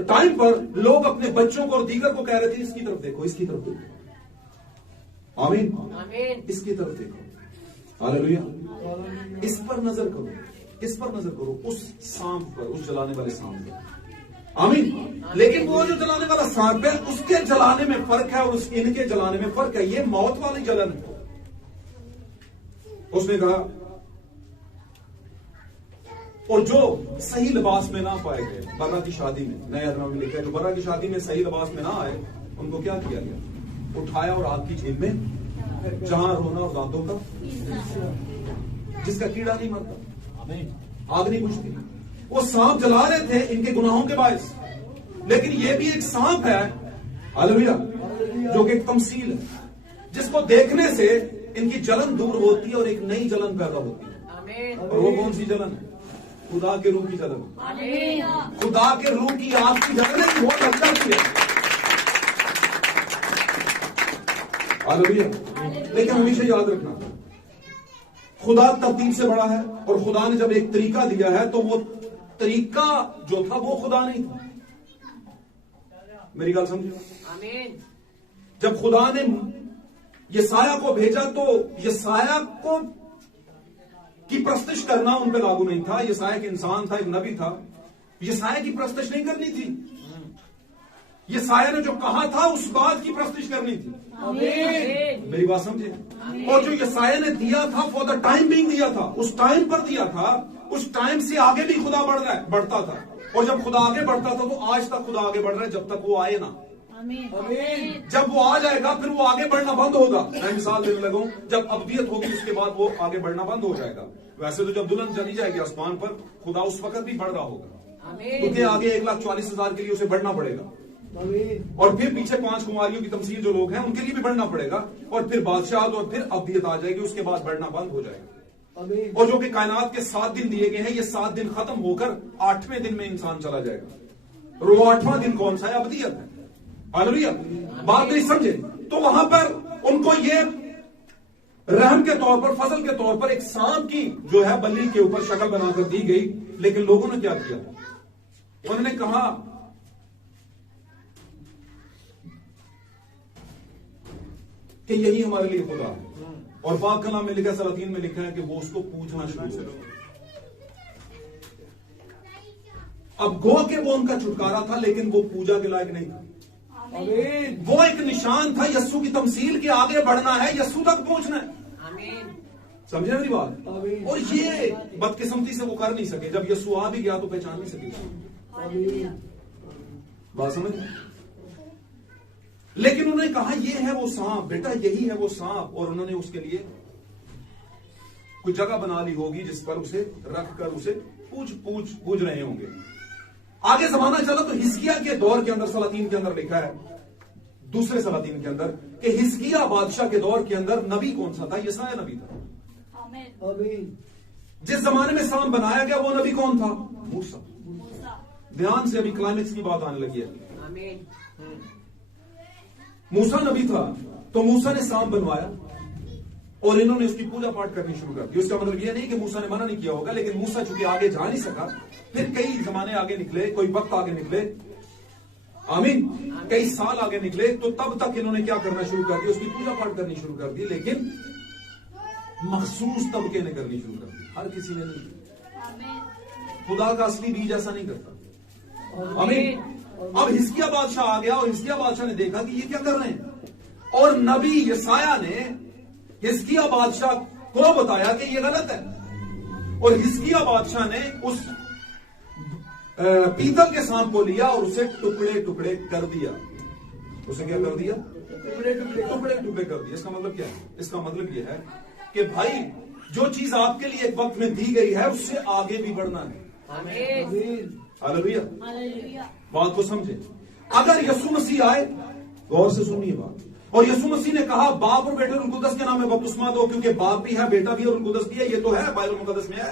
टाइम पर लोग अपने बच्चों को और दीगर को कह रहे थे इसकी तरफ देखो, इसकी तरफ देखो। आमीन। इसकी तरफ देखो। हालेलुया। इस पर नजर करो, इस पर नजर करो, उस सांप पर, उस जलाने वाले सांप पर। आमीन। लेकिन वो जो जलाने वाला सांप है उसके जलाने में फर्क है और इनके जलाने में फर्क है। ये मौत वाली जलन है। उसने कहा और जो सही लिबास में ना पाए गए, बर्रा की शादी में, नए अदनाम में लिखा है, जो बर्रा की शादी में सही लिबास में ना आए, उनको क्या किया गया? उठाया और आग की झील में, जहां रोना और दांतों का, जिसका कीड़ा नहीं मरता, आग नहीं बुझती। वो सांप जला रहे थे इनके गुनाहों के बायस, लेकिन ये भी एक सांप है, हालेलुया, जो कि एक तमसील है, जिसको देखने से इनकी जलन दूर होती है और एक नई जलन पैदा होती है। और वो कौन सी जलन है? खुदा के रूह की जलन। खुदा के रूह की आग की जलन है, बहुत अच्छा है, हालेलुया। लेकिन हमेशा याद रखना, खुदा तरतीब से बड़ा है, और खुदा ने जब एक तरीका दिया है तो वो तरीका जो था वो खुदा नहीं था। मेरी गल समझो। आमीन। जब खुदा ने यसाया को भेजा तो यसाया को की प्रस्तुत करना उन पे लागू नहीं था। यसाया एक इंसान था, एक नबी था, यसाया की प्रस्तुत नहीं करनी थी। यसाया ने जो कहा था उस बात की प्रस्तुत करनी थी। मेरी बात समझे। और जो यसाया ने दिया था फॉर द टाइम बीइंग दिया था, उस टाइम पर दिया था, उस टाइम से आगे भी खुदा बढ़ता था। और जब खुदा आगे बढ़ता था तो आज तक खुदा आगे बढ़ रहा है, जब तक वो आए ना। जब वो आ जाएगा फिर वो आगे बढ़ना बंद होगा। मैं मिसाल देने लगा हूं, जब अब्दियत होगी उसके बाद वो आगे बढ़ना बंद हो जाएगा। वैसे तो जब दुल्हन चली जाएगी आसमान पर, खुदा उस वक्त भी बढ़ रहा होगा, क्योंकि आगे 1,40,000 के लिए उसे बढ़ना पड़ेगा। और फिर पीछे 5 कुमारियों की तमसील जो लोग हैं उनके लिए भी बढ़ना पड़ेगा, और फिर बादशाह और फिर अब्दियत आ जाएगी, उसके बाद बढ़ना बंद हो जाएगा। और जो कि कायनात के 7 दिन दिए गए हैं, ये 7 दिन खत्म होकर 8वें दिन में इंसान चला जाएगा। और वो 8वां दिन कौन सा है? अब्दियत है। हालेलुया। बात नहीं समझे तो वहां पर उनको ये रहम के तौर पर, फजल के तौर पर एक सांप की जो है बल्ली के ऊपर शक्ल बनाकर दी गई। लेकिन लोगों ने क्या किया? उन्होंने कहा कि यही हमारे लिए खुदा है। और पाक कलाम में लिखा, सलातीन में लिखा है कि वो उसको पूछना शुरू हो। अब गो के वो उनका छुटकारा था, लेकिन वो पूजा के लायक नहीं था। वो एक निशान था, यस्सु की तमसील के आगे बढ़ना है, यस्सु तक पहुंचना है। समझे मेरी बात? और ये बदकिस्मती से वो कर नहीं सके। जब यस्सु आ भी गया तो पहचान नहीं सके। बात समझ? लेकिन उन्होंने कहा ये है वो सांप, बेटा यही है वो सांप। और उन्होंने उसके लिए कोई जगह बना ली होगी जिस पर उसे रखकर उसे पूज रहे होंगे। आगे जमाना चला तो हिजकिया के दौर के अंदर, सलातीन के अंदर लिखा है, दूसरे सलातीन के अंदर, कि हिजकिया बादशाह के दौर के अंदर नबी कौन सा था? यसाया नबी था। जिस जमाने में सांप बनाया गया वो नबी कौन था? मूसा। ध्यान से, अभी क्लाइमेक्स की बात आने लगी है। मूसा नबी था, तो मूसा ने सांप बनवाया और इन्होंने उसकी पूजा पाठ करनी शुरू कर दी। उसका मतलब यह नहीं कि मूसा ने मना नहीं किया होगा, लेकिन मूसा चूंकि आगे जा नहीं सका, फिर कई जमाने आगे निकले, कोई वक्त आगे निकले, आमीन, कई साल आगे निकले, तो तब तक इन्होंने क्या करना शुरू कर दिया? उसकी पूजा पाठ करनी शुरू कर दी। लेकिन मखसूस तबके ने करनी शुरू कर दी, हर किसी ने नहीं। खुदा का असली बीज ऐसा नहीं करता। आमीन। अब हिजकिया बादशाह आ गया और हिजकिया बादशाह ने देखा कि ये क्या कर रहे हैं, और नबी यसाया ने हिजकिया बादशाह को बताया कि ये गलत है। और हिजकिया बादशाह ने उस पीतल के सांप को लिया और उसे टुकड़े टुकड़े कर दिया। उसे क्या कर दिया? टुकड़े टुकड़े कर दिया। इसका मतलब क्या है? इसका मतलब यह है कि भाई जो चीज आपके लिए एक वक्त में दी गई है उससे आगे भी बढ़ना है। हालेलुया। बात को समझे। अगर यीशु मसीह आए, गौर से सुनिए बात, और यीशु मसीह ने कहा बाप और बेटे और रूह कुदस के नाम में बपतिस्मा दो, क्योंकि बाप भी है, बेटा भी है और रूह कुदस भी है। ये तो है, बाइबल मुकद्दस में है।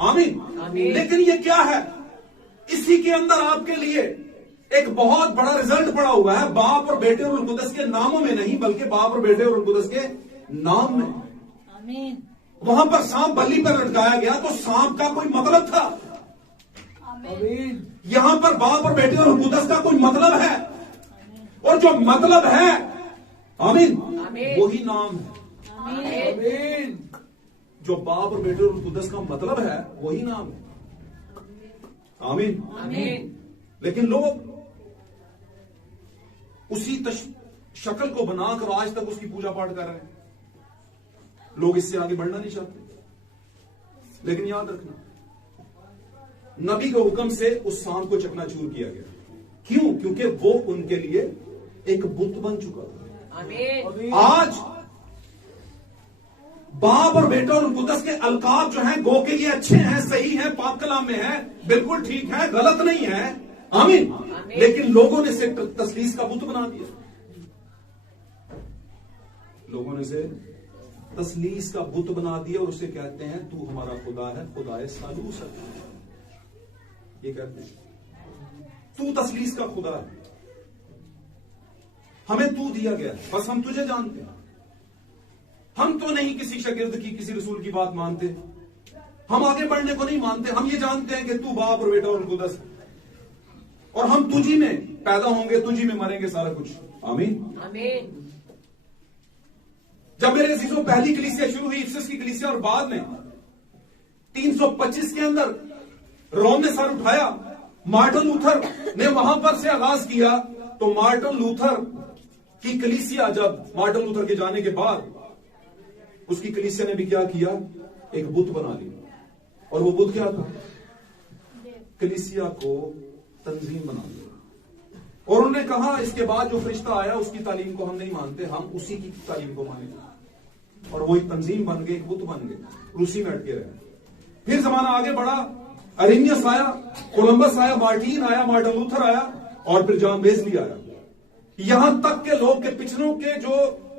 आमीन। लेकिन ये क्या है? इसी के अंदर आपके लिए एक बहुत बड़ा रिजल्ट पड़ा हुआ है, बाप और बेटे और रूह कुदस के नामों में नहीं, बल्कि बाप और बेटे और रूह कुदस के नाम में। आमीन। वहां पर सांप बल्ली पर लटकाया गया तो सांप का कोई मतलब था। यहां पर बाप और बेटे और कुदस का कोई मतलब है, और जो मतलब है, आमीन, वही नाम है। आमीन। जो बाप और बेटे और कुदस का मतलब है वही नाम है। आमीन। लेकिन लोग उसी शक्ल को बनाकर आज तक उसकी पूजा पाठ कर रहे हैं। लोग इससे आगे बढ़ना नहीं चाहते। लेकिन याद रखना, नबी के हुक्म से उस सांप को चकनाचूर किया गया। क्यों? क्योंकि वो उनके लिए एक बुत बन चुका था। आमीन। आज बाप और बेटा और कुदस के अलकाब जो हैं गो के लिए अच्छे हैं, सही हैं, पाक कलाम में है, बिल्कुल ठीक है, गलत नहीं है। आमीन। लेकिन लोगों ने इसे तसलीस का बुत बना दिया। लोगों ने इसे तसलीस का बुत बना दिया और उसे कहते हैं तू हमारा खुदा है, खुदाए सालूस है। ये कहते हैं तू तसलीस का खुदा है, हमें तू दिया गया, बस हम तुझे जानते हैं। हम तो नहीं किसी शागिर्द की, किसी रसूल की बात मानते, हम आगे बढ़ने को नहीं मानते। हम ये जानते हैं कि तू बाप और बेटा और कुदस है और हम तुझी में पैदा होंगे, तुझी में मरेंगे, सारा कुछ। आमीन। आमीन। जब मेरे अजीजों पहली कलीसिया शुरू हुई, इफिसस की कलीसिया, और बाद में 325 के अंदर रोम ने सर उठाया, मार्टिन लूथर ने वहां पर से आगाज किया, तो मार्टिन लूथर की कलीसिया, जब मार्टिन लूथर के जाने के बाद उसकी कलीसिया ने भी क्या किया, एक बुत बना लिया। और वो बुत क्या था? कलीसिया को तंजीम बना दिया। और उन्होंने कहा इसके बाद जो फरिश्ता आया उसकी तालीम को हम नहीं मानते, हम उसी की तालीम को मानेंगे। और वो एक तंजीम बन गई, एक बुत बन गए, उसी में अटके रहे। फिर जमाना आगे बढ़ा, अरेनियस आया, कोलंबस आया, मार्टिन आया, मार्टिन लूथर आया, और फिर जॉन वेस्ली आया। यहां तक के लोग के पिछलों के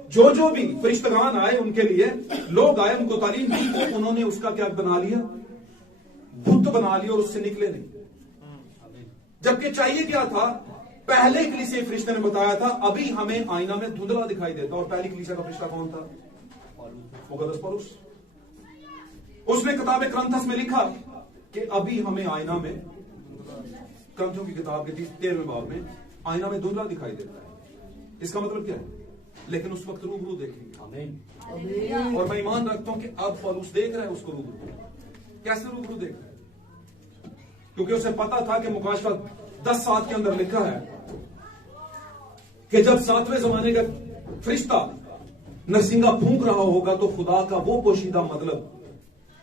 जो भी फरिश्तगान आए, उनके लिए लोग आए, उनको तालीम दी, तो उन्होंने उसका क्या बना लिया? बुत बना लिया, और उससे निकले नहीं। जबकि चाहिए क्या था? पहले कलीसिया फरिश्ते ने बताया था अभी हमें आईना में धुंधला दिखाई देता, और पहली कलीसिया का फरिश्ता कौन था? मुकद्दस पौलुस। उसने किताब करंथस में लिखा कि अभी हमें आईना में, करंथों की किताब के 13वें बाब में, आईना में धुंधला दिखाई देता है। इसका मतलब क्या है? लेकिन उस वक्त रूबरू देखेंगे। आमीन। और मैं ईमान रखता हूं कि अब पौलुस देख रहा है उसको रूबरू। कैसे रूबरू देख रहा है? क्योंकि उसे पता था कि मुकाशवा 10:7 के अंदर लिखा है कि जब 7वें जमाने का फरिश्ता नरसिंगा फूंक रहा होगा, तो खुदा का वो पोशीदा मतलब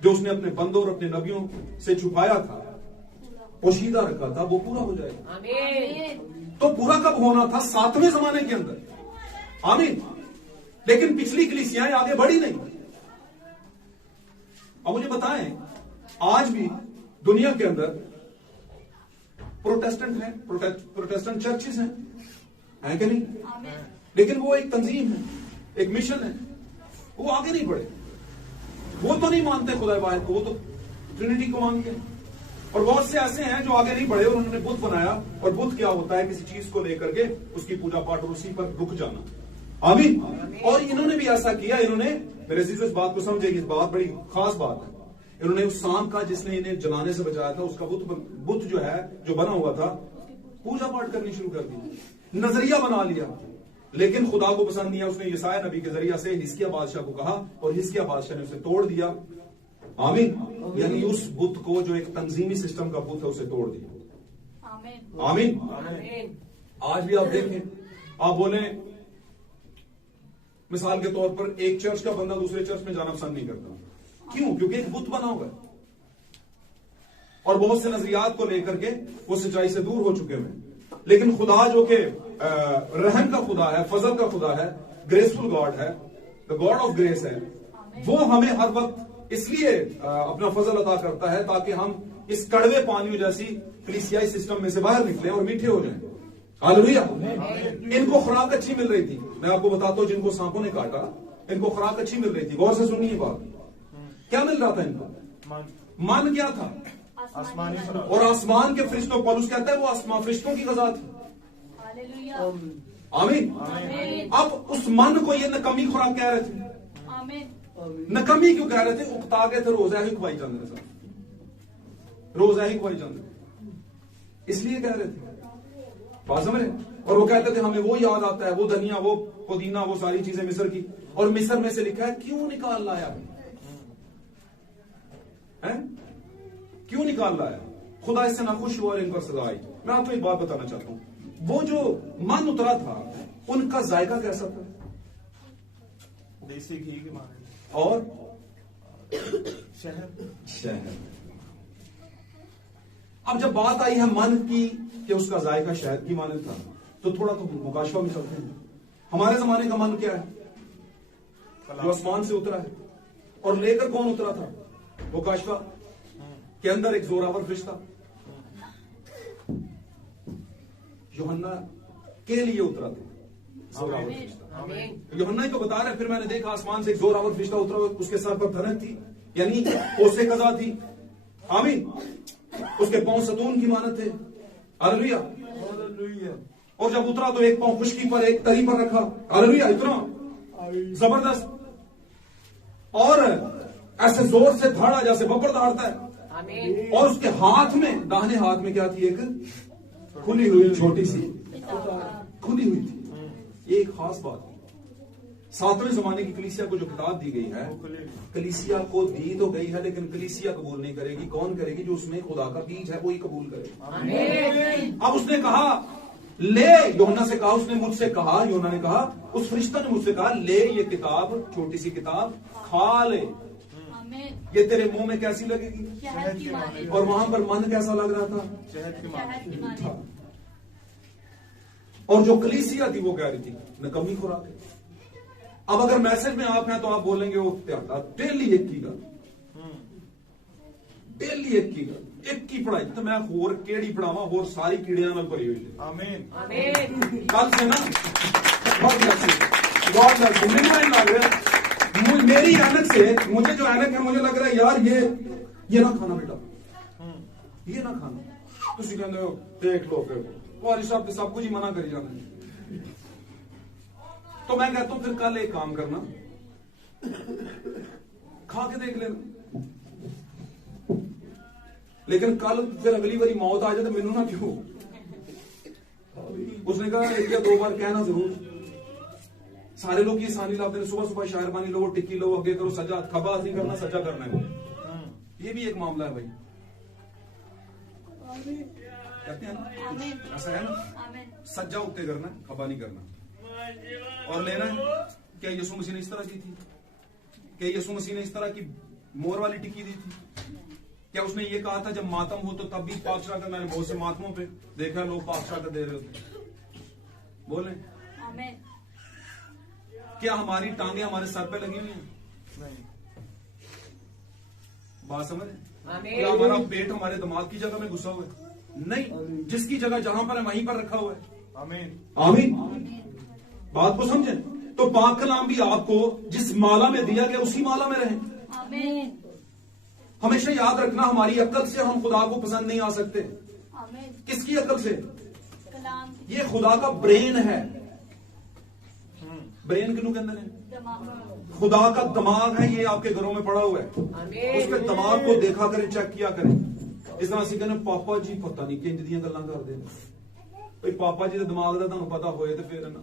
जो उसने अपने बंदों और अपने नबियों से छुपाया था, पोशीदा रखा था, वो पूरा हो जाएगा। आमीन। तो पूरा कब होना था? 7वें जमाने के अंदर। आमीन। लेकिन पिछली कलीसियाएं आगे बढ़ी नहीं। अब मुझे बताएं, आज भी दुनिया के अंदर प्रोटेस्टेंट हैं, प्रोटेस्टेंट चर्चेस हैं कि नहीं? लेकिन वो एक तंजीम है, एक मिशन है, वो आगे नहीं बढ़े। वो तो नहीं मानते खुदा वाहिद को, वो तो ट्रिनिटी को मानते हैं। और बहुत से ऐसे हैं जो आगे नहीं बढ़े और उन्होंने बुत बनाया। और बुत क्या होता है? किसी चीज को लेकर के उसकी पूजा पाठ और उसी पर रुक जाना। आमीन। और इन्होंने भी ऐसा किया। इन्होंने, मेरे अजीजों, इस बात को समझेगी, इस बात बड़ी खास बात है। इन्होंने उस सांप का जिसने इन्हें जलाने से बचाया था, उसका बुत जो है, जो बना हुआ था, पूजा पाठ करनी शुरू कर दी, नजरिया बना लिया। लेकिन खुदा को पसंद नहीं है। उसने यसाया नबी के जरिया से हिजकिय्याह बादशाह को कहा, और हिजकिय्याह बादशाह ने उसे तोड़ दिया। आमीन। यानी उस बुत को, जो एक तंजीमी सिस्टम का बुत है, उसे तोड़ दिया। आमीन। आमीन। आज भी आप देखें, आप बोले मिसाल के तौर पर एक चर्च का बंदा दूसरे चर्च में जाना पसंद नहीं करता। क्यों? क्योंकि एक बुत बना हुआ है और बहुत से नजरियात को लेकर के वो सच्चाई से दूर हो चुके हैं। लेकिन खुदा जो कि रहम का खुदा है, फजल का खुदा है, ग्रेसफुल गॉड है, द गॉड ऑफ ग्रेस है, वो हमें हर वक्त इसलिए अपना फजल अदा करता है ताकि हम इस कड़वे पानियों जैसी कलीसियाई सिस्टम में से बाहर निकले और मीठे हो जाएं। हालेलुया। इनको खुराक अच्छी मिल रही थी। मैं आपको बताता हूं, जिनको सांपों ने काटा, इनको खुराक अच्छी मिल रही थी। गौर से सुनिए बात। क्या मिल रहा था इनको? मन क्या था? आसमानी खुराक। और आसमान के फरिश्तों, पौलुस कहता है वो आसमान फरिश्तों की गज़ा थी। हालेलुया। आमीन। आमीन। अब उस मन को ये नकमी खुराक कह रहे थे। आमीन। नकमी क्यों कह रहे थे? उकता गए थे, रोजा ही खुआई जाने साथ, रोजा ही खुआई जाने, इसलिए कह रहे थे। बात समझ रहे? और वो कहते थे हमें वो याद आता है, वो धनिया, वो पुदीना, वो सारी चीजें मिस्र की। और मिस्र में से लिखा है क्यों निकाल लाया है? क्यों निकाल लाया? खुदा इससे नाखुश हुआ और इन पर सजा आई। मैं आपको एक बात बताना चाहता हूं, वो जो मन उतरा था उनका जायका कैसा था? देसी घी के मारे और शहर। शहर। अब जब बात आई है मन की कि उसका जायका शहद की माने था, तो थोड़ा तो मुकाशवा में चलते हैं। हमारे जमाने का मन क्या है? जो आसमान से उतरा है। और लेकर कौन उतरा था? मुकाशवा के अंदर एक जोरावर फरिश्ता यूहन्ना के लिए उतरा था। जोरावर फरिश्ता यूहन्ना ही तो बता रहा है। फिर मैंने देखा आसमान से एक जोरावर फरिश्ता उतरा, उसके सर पर धनक थी, यानी कोसे कज़ा थी। आमीन। उसके पांव सतून की मानत थे। हालेलुया। और जब उतरा तो एक पांव खुशकी पर, एक तरी पर रखा। हालेलुया। इतना जबरदस्त। और ऐसे जोर से धाड़ा जैसे बब्बर दहाड़ता है। और उसके हाथ में, दाहिने हाथ में क्या थी? एक खुली हुई छोटी सी खुली हुई थी। ये एक खास बात है। 7वें जमाने की कलीसिया को जो किताब दी गई है, कलीसिया को दी तो गई है, लेकिन कलीसिया कबूल नहीं करेगी। कौन करेगी? जो उसमें खुदा का बीज है, वही कबूल करेगा। अब उसने कहा ले, यूहन्ना से कहा, उसने मुझसे कहा, यूहन्ना ने कहा, उस फरिश्ता ने मुझसे कहा, ले ये किताब, छोटी सी किताब खा ले। ये तेरे मुंह में कैसी लगेगी? शहद की माने। और वहां पर मन कैसा लग रहा था? शहद की माने। और जो कलीसिया थी वो कह रही थी नकम्मी खुराक है। अब अगर मैसेज में आप हैं तो आप बोलेंगे वो डेली एक की गल, डेली एक की गल, एक की पढ़ाई तो मैं होर केड़ी पढ़ावा, होर सारी कीड़ियां नाल भरी हुई है। आमीन। कल से ना बहुत लग रहा है मेरी ऐनक से, मुझे जो ऐनक है मुझे लग रहा है यार ये ना खाना बेटा, ये ना खाना। तुम कहते हो देख लो फिर वारिस साहब सब कुछ ही मना करी जाना। तो मैं कहता हूं फिर कल एक काम करना, खा के देख लेना, लेकिन कल फिर अगली बारी मौत आ जाए तो मैनू ना क्यों। उसने कहा एक या दो बार कहना जरूर। सारे लोग ये सानी लाते हैं, सुबह सुबह शायर पानी लो, टिक्की लो, आगे करो, सजा खबा नहीं करना, सजा करना है। ये भी एक मामला है भाई, कहते हैं ना, ऐसा है ना, सज्जा उठते करना, खबा नहीं करना। और लेना है क्या यीशु मसीह ने इस तरह की थी? क्या यीशु मसीह ने इस तरह की मोर वाली टिक्की दी थी? क्या उसने ये कहा था जब मातम हो तो तब भी पाकशाह का? मैंने बहुत से मातमों पे देखा लोग पाकशाह का दे रहे होते। बोले क्या हमारी टांगे हमारे सर पे लगी हुई हैं? नहीं। बात समझ? क्या हमारा पेट हमारे दिमाग की जगह में घुसा हुआ है? नहीं, जिसकी जगह जहां पर है वहीं पर रखा हुआ है। आमीन। आमीन। बात को समझे? तो पाक कलाम भी आपको जिस माला में दिया गया उसी माला में रहे। आमीन। हमेशा याद रखना, हमारी अक्ल से हम खुदा को पसंद नहीं आ सकते। आमीन। किसकी अक्ल से? कलाम। ये खुदा का ब्रेन है। ब्रेन किनू कहते हैं? खुदा का दिमाग है। ये आपके घरों में पड़ा हुआ है। उसके दिमाग को देखा करें, चेक किया करें। इस तरह से कहने पापा जी पता नहीं किंज दियां गल्लां करदे भाई। पापा जी के दिमाग का तुहानू पता होए तो फिर ना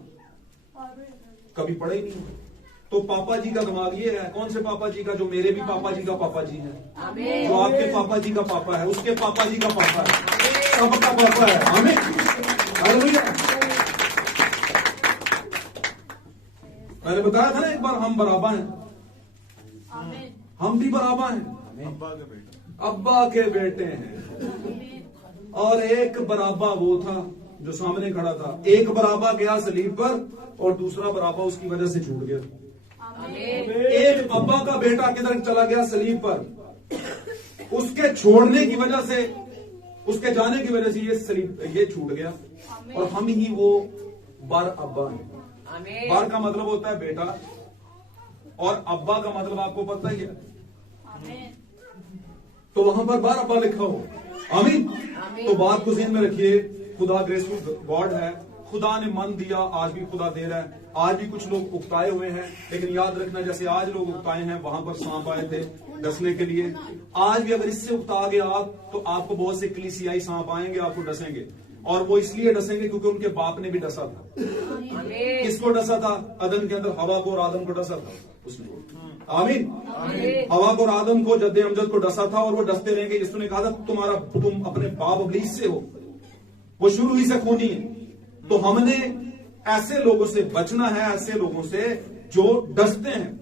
कभी पढ़ा ही नहीं। तो पापा जी का दिमाग ये है। कौन से पापा जी का? जो मेरे भी पापा जी का पापा जी है, जो आपके पापा जी का पापा है, उसके पापा जी का पापा है, सबका पापा है। आमीन। हालेलुया। मैंने बताया था ना एक बार, हम बराबर हैं। हम भी बराबर हैं, अब्बा के बेटे हैं। और एक बराबा वो था जो सामने खड़ा था। एक बराबा गया सलीब पर और दूसरा बराबा उसकी वजह से छूट गया। एक अब्बा का बेटा किधर चला गया? सलीब पर। उसके छोड़ने की वजह से, उसके जाने की वजह से ये सलीब, ये छूट गया। और हम ही वो बर अब्बा हैं। बर का मतलब होता है बेटा, और अब्बा का मतलब आपको पता ही है। तो वहां पर बार अब्बा लिखा हो। आमीन। तो बात को ज़हन में रखिए, खुदा ग्रेसफुल गॉड है। खुदा ने मन दिया, आज भी खुदा दे रहा है। आज भी कुछ लोग उकताए हुए हैं, लेकिन याद रखना जैसे आज लोग उकताए हैं, वहां पर सांप आए थे डसने के लिए। आज भी अगर इससे उकता गए आप, तो आपको बहुत से कलीसियाई सांप आएंगे, आपको डसेंगे। और वो इसलिए डसेंगे क्योंकि उनके बाप ने भी डसा था। किसको डसा था? अदन के अंदर हवा को और आदम को डसा था उसने। आमीन। हवा को और आदम को, जद्दे अमजद को डसा था, और वो डसते रहेंगे। यीशु ने कहा था तुम अपने बाप इब्लीस से हो, वो शुरू ही से खूनी है। तो हमने ऐसे लोगों से बचना है, ऐसे लोगों से जो डसते हैं।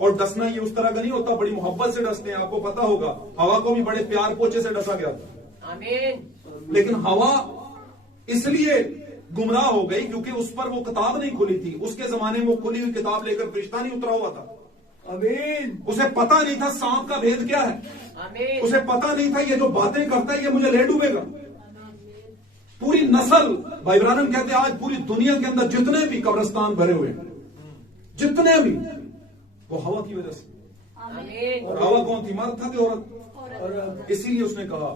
और डसना ये उस तरह का नहीं होता, बड़ी मोहब्बत से डसते हैं। आपको पता होगा हवा को भी बड़े प्यार पोचे से डसा गया था। आमीन। लेकिन हवा इसलिए गुमराह हो गई क्योंकि उस पर वो किताब नहीं खुली थी। उसके जमाने में वो खुली हुई किताब लेकर फरिश्ता नहीं उतरा हुआ था। आमीन। उसे पता नहीं था सांप का भेद क्या है। आमीन। उसे पता नहीं था ये जो बातें करता है ये मुझे ले डूबेगा। पूरी नस्ल, भाई ब्रानम कहते हैं, आज पूरी दुनिया के अंदर जितने भी कब्रिस्तान भरे हुए हैं, जितने भी, वो हवा की वजह से। आमीन। और हवा कौन थी? मर्द था कि औरत? औरत। इसीलिए उसने कहा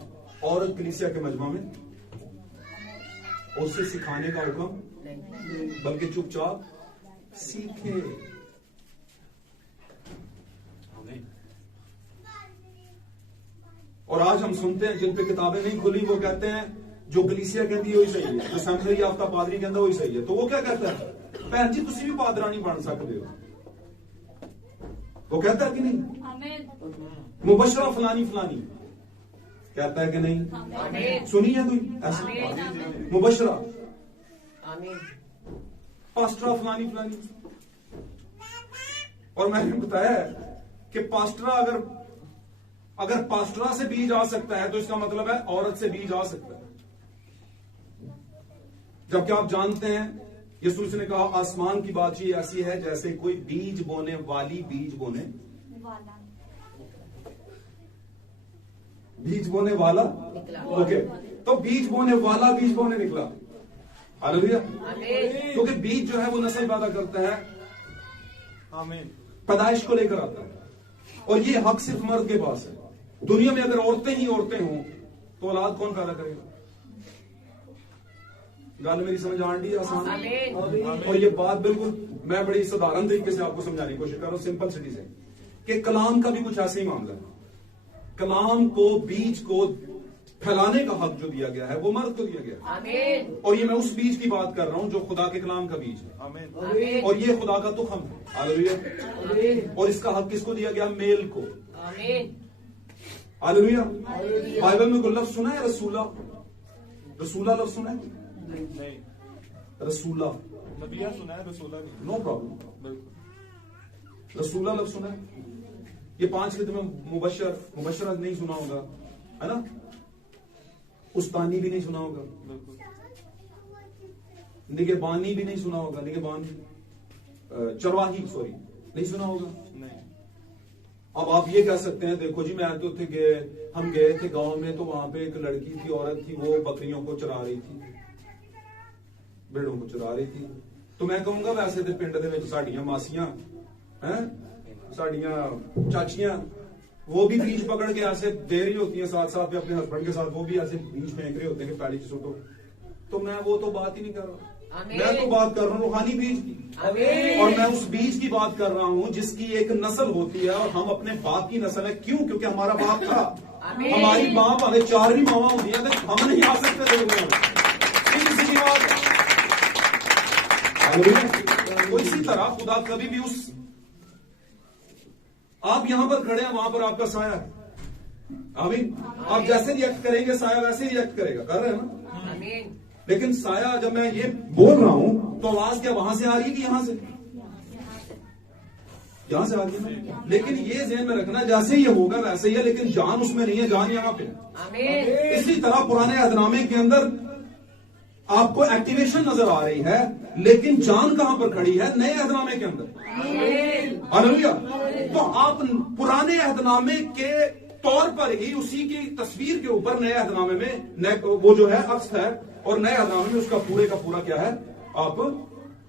औरत कलीसिया के मजमा में उससे सिखाने का हुक्म नहीं। बल्कि चुपचाप सीखे। और आज हम सुनते हैं जिन पे किताबें नहीं खुली वो कहते हैं जो कलीसिया कहती है वही सही है, जो सेमिनरी याफ्ता पादरी कहता है वही सही है। तो वो क्या कहता है? भैन जी तुसी भी पादरानी बन सकते हो। वो कहता है कि नहीं? आमीन। मुबशरा फलानी फलानी कहता है कि नहीं? आमीन। सुनी है कोई ऐसा? आमीन। मुबशरा आमीन। पास्टरा फलानी फलानी। और मैंने बताया है कि पास्टरा अगर पास्टरा से बीज आ सकता है तो इसका मतलब है औरत से बीज आ सकता है। जबकि आप जानते हैं यीशु ने कहा आसमान की बातचीत ऐसी है जैसे कोई बीज बोने वाली बीज बोने वाला। बीज बोने वाला निकला। ओके, तो बीज बोने वाला बीज बोने निकला। हालेलुया। आमीन। क्योंकि बीज जो है वो नस्ल पैदा करता है, आमीन। पैदाइश को लेकर आता है। और ये हक सिर्फ मर्द के पास है। दुनिया में अगर औरतें ही औरतें हों तो औलाद कौन पैदा करेगा? गल मेरी समझ आंटी है? आसान है? आमीन। और ये बात बिल्कुल मैं बड़ी साधारण तरीके से आपको समझाने की कोशिश कर रहा हूं, सिंपल सिटी से, कि कलाम का भी कुछ ऐसे ही मामला है। कलाम को, बीज को फैलाने का हक जो दिया गया है वो मर्द को दिया गया है। आमीन। और ये मैं उस बीज की बात कर रहा हूं जो खुदा के कलाम का बीज है। आमीन। आमीन। और ये खुदा का तुखम है। हालेलुया। आमीन। और इसका हक किसको दिया गया? मेल को। आमीन। हालेलुया। बाइबल में कोई लफ्ज सुना है रसूला? रसूला लफ्ज सुना है? नहीं। रसूला, नबिया सुना है, रसूला नहीं। No problem. बिल्कुल। रसूला लफ्ज सुना है? ये 5 खित में मुबशर नहीं सुना होगा, है ना? उस्तानी भी नहीं सुना होगा, बिल्कुल। निगेबानी भी नहीं सुना होगा, निगेबान चरवाही सॉरी नहीं सुना होगा। नहीं। अब आप ये कह सकते हैं देखो जी मैं तो हम गए थे गांव में तो वहां पे एक लड़की थी, औरत थी, वो बकरियों को चरा रही थी, भेड़ों को चरा रही थी। तो मैं कहूंगा वैसे तो पिंड दे विच साडियां मासियां हैं, साडियां चाचियां, वो भी बीज पकड़ के ऐसे दे रही होती हैं साथ साथ में अपने हस्बैंड के साथ, वो भी ऐसे बीज फेंक रहे होते हैं कि पैली च सुटो। तो मैं वो तो बात ही नहीं कर रहा, मैं तो बात कर रहा हूँ रूहानी बीज की। आमीन। और मैं उस बीज की बात कर रहा हूं जिसकी एक नस्ल होती है और हम अपने बाप की नस्ल है। क्यों? क्योंकि हमारा बाप था। आमीन। हमारी माँ भावे 4 भी मावा होती है तो हम नहीं आ सकते थे दुनिया में। ये किसी की बात है। तो इसी तरह खुदा कभी भी उस, आप यहां पर खड़े हैं वहां पर आपका साया है। आमीन। आप जैसे रिएक्ट करेंगे साया वैसे रिएक्ट करेगा, कर रहे हैं ना? आमीन। लेकिन साया जब मैं ये बोल रहा हूं तो आवाज क्या वहां से आ रही है कि यहां से? यहां से आ रही है ना? लेकिन ये ज़हन में रखना जैसे ये होगा वैसे ही है, लेकिन जान उसमें नहीं है, जान यहां पे है। आमीन। इसी तरह पुराने अहदनामे के अंदर आपको एक्टिवेशन नजर आ रही है, लेकिन जान कहां पर खड़ी है? नए अहदनामे के अंदर। हालेलुया। तो आप पुराने अहदनामे के तौर पर ही उसी की तस्वीर के ऊपर नए अहदनामे में वो जो है अक्स है, और नए अहदनामे में उसका पूरे का पूरा क्या है? आप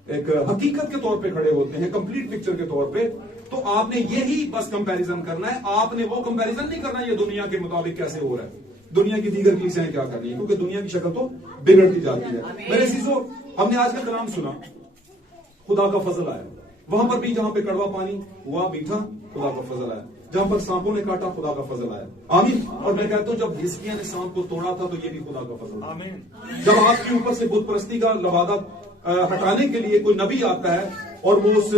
एक हकीकत के तौर पे खड़े होते हैं, कंप्लीट पिक्चर के तौर पे। तो आपने यही बस कंपैरिजन करना है, आपने वो कंपैरिजन नहीं करना ये दुनिया के मुताबिक कैसे हो रहा है, दुनिया की दीगर कलीसियाएं क्या कर रही है, क्योंकि दुनिया की शक्ल तो बिगड़ती जाती है। मेरे चीजों, हमने आज का कलाम सुना, खुदा का फजल आया। वहां पर भी जहां पे कड़वा पानी हुआ मीठा, खुदा का फजल आया। जहां पर सांपों ने काटा, खुदा का फजल आया। आमीन। और मैं कहता हूं जब हिजकिय्याह ने सांप को तोड़ा था तो ये भी खुदा का फजल। आमीन। जब आपके ऊपर से बुत परस्ती का लवादा हटाने के लिए कोई नबी आता है और वो उस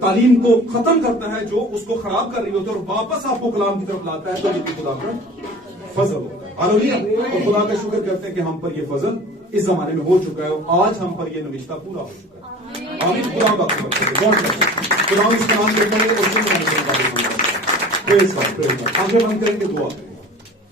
तालीम को खत्म करता है जो उसको खराब कर रही होती है और वापस आपको कलाम की तरफ लाता है, तो ये भी खुदा का फजल होता है। हालेलुया। और खुदा का शुक्र करते हैं कि हम पर ये फजल इस जमाने में हो चुका है और आज हम पर ये नविश्ता पूरा हो चुका है। आमीन। खुदा का खुदा इस कलाम के पढ़े और आंखें बंद करेंगे दुआ।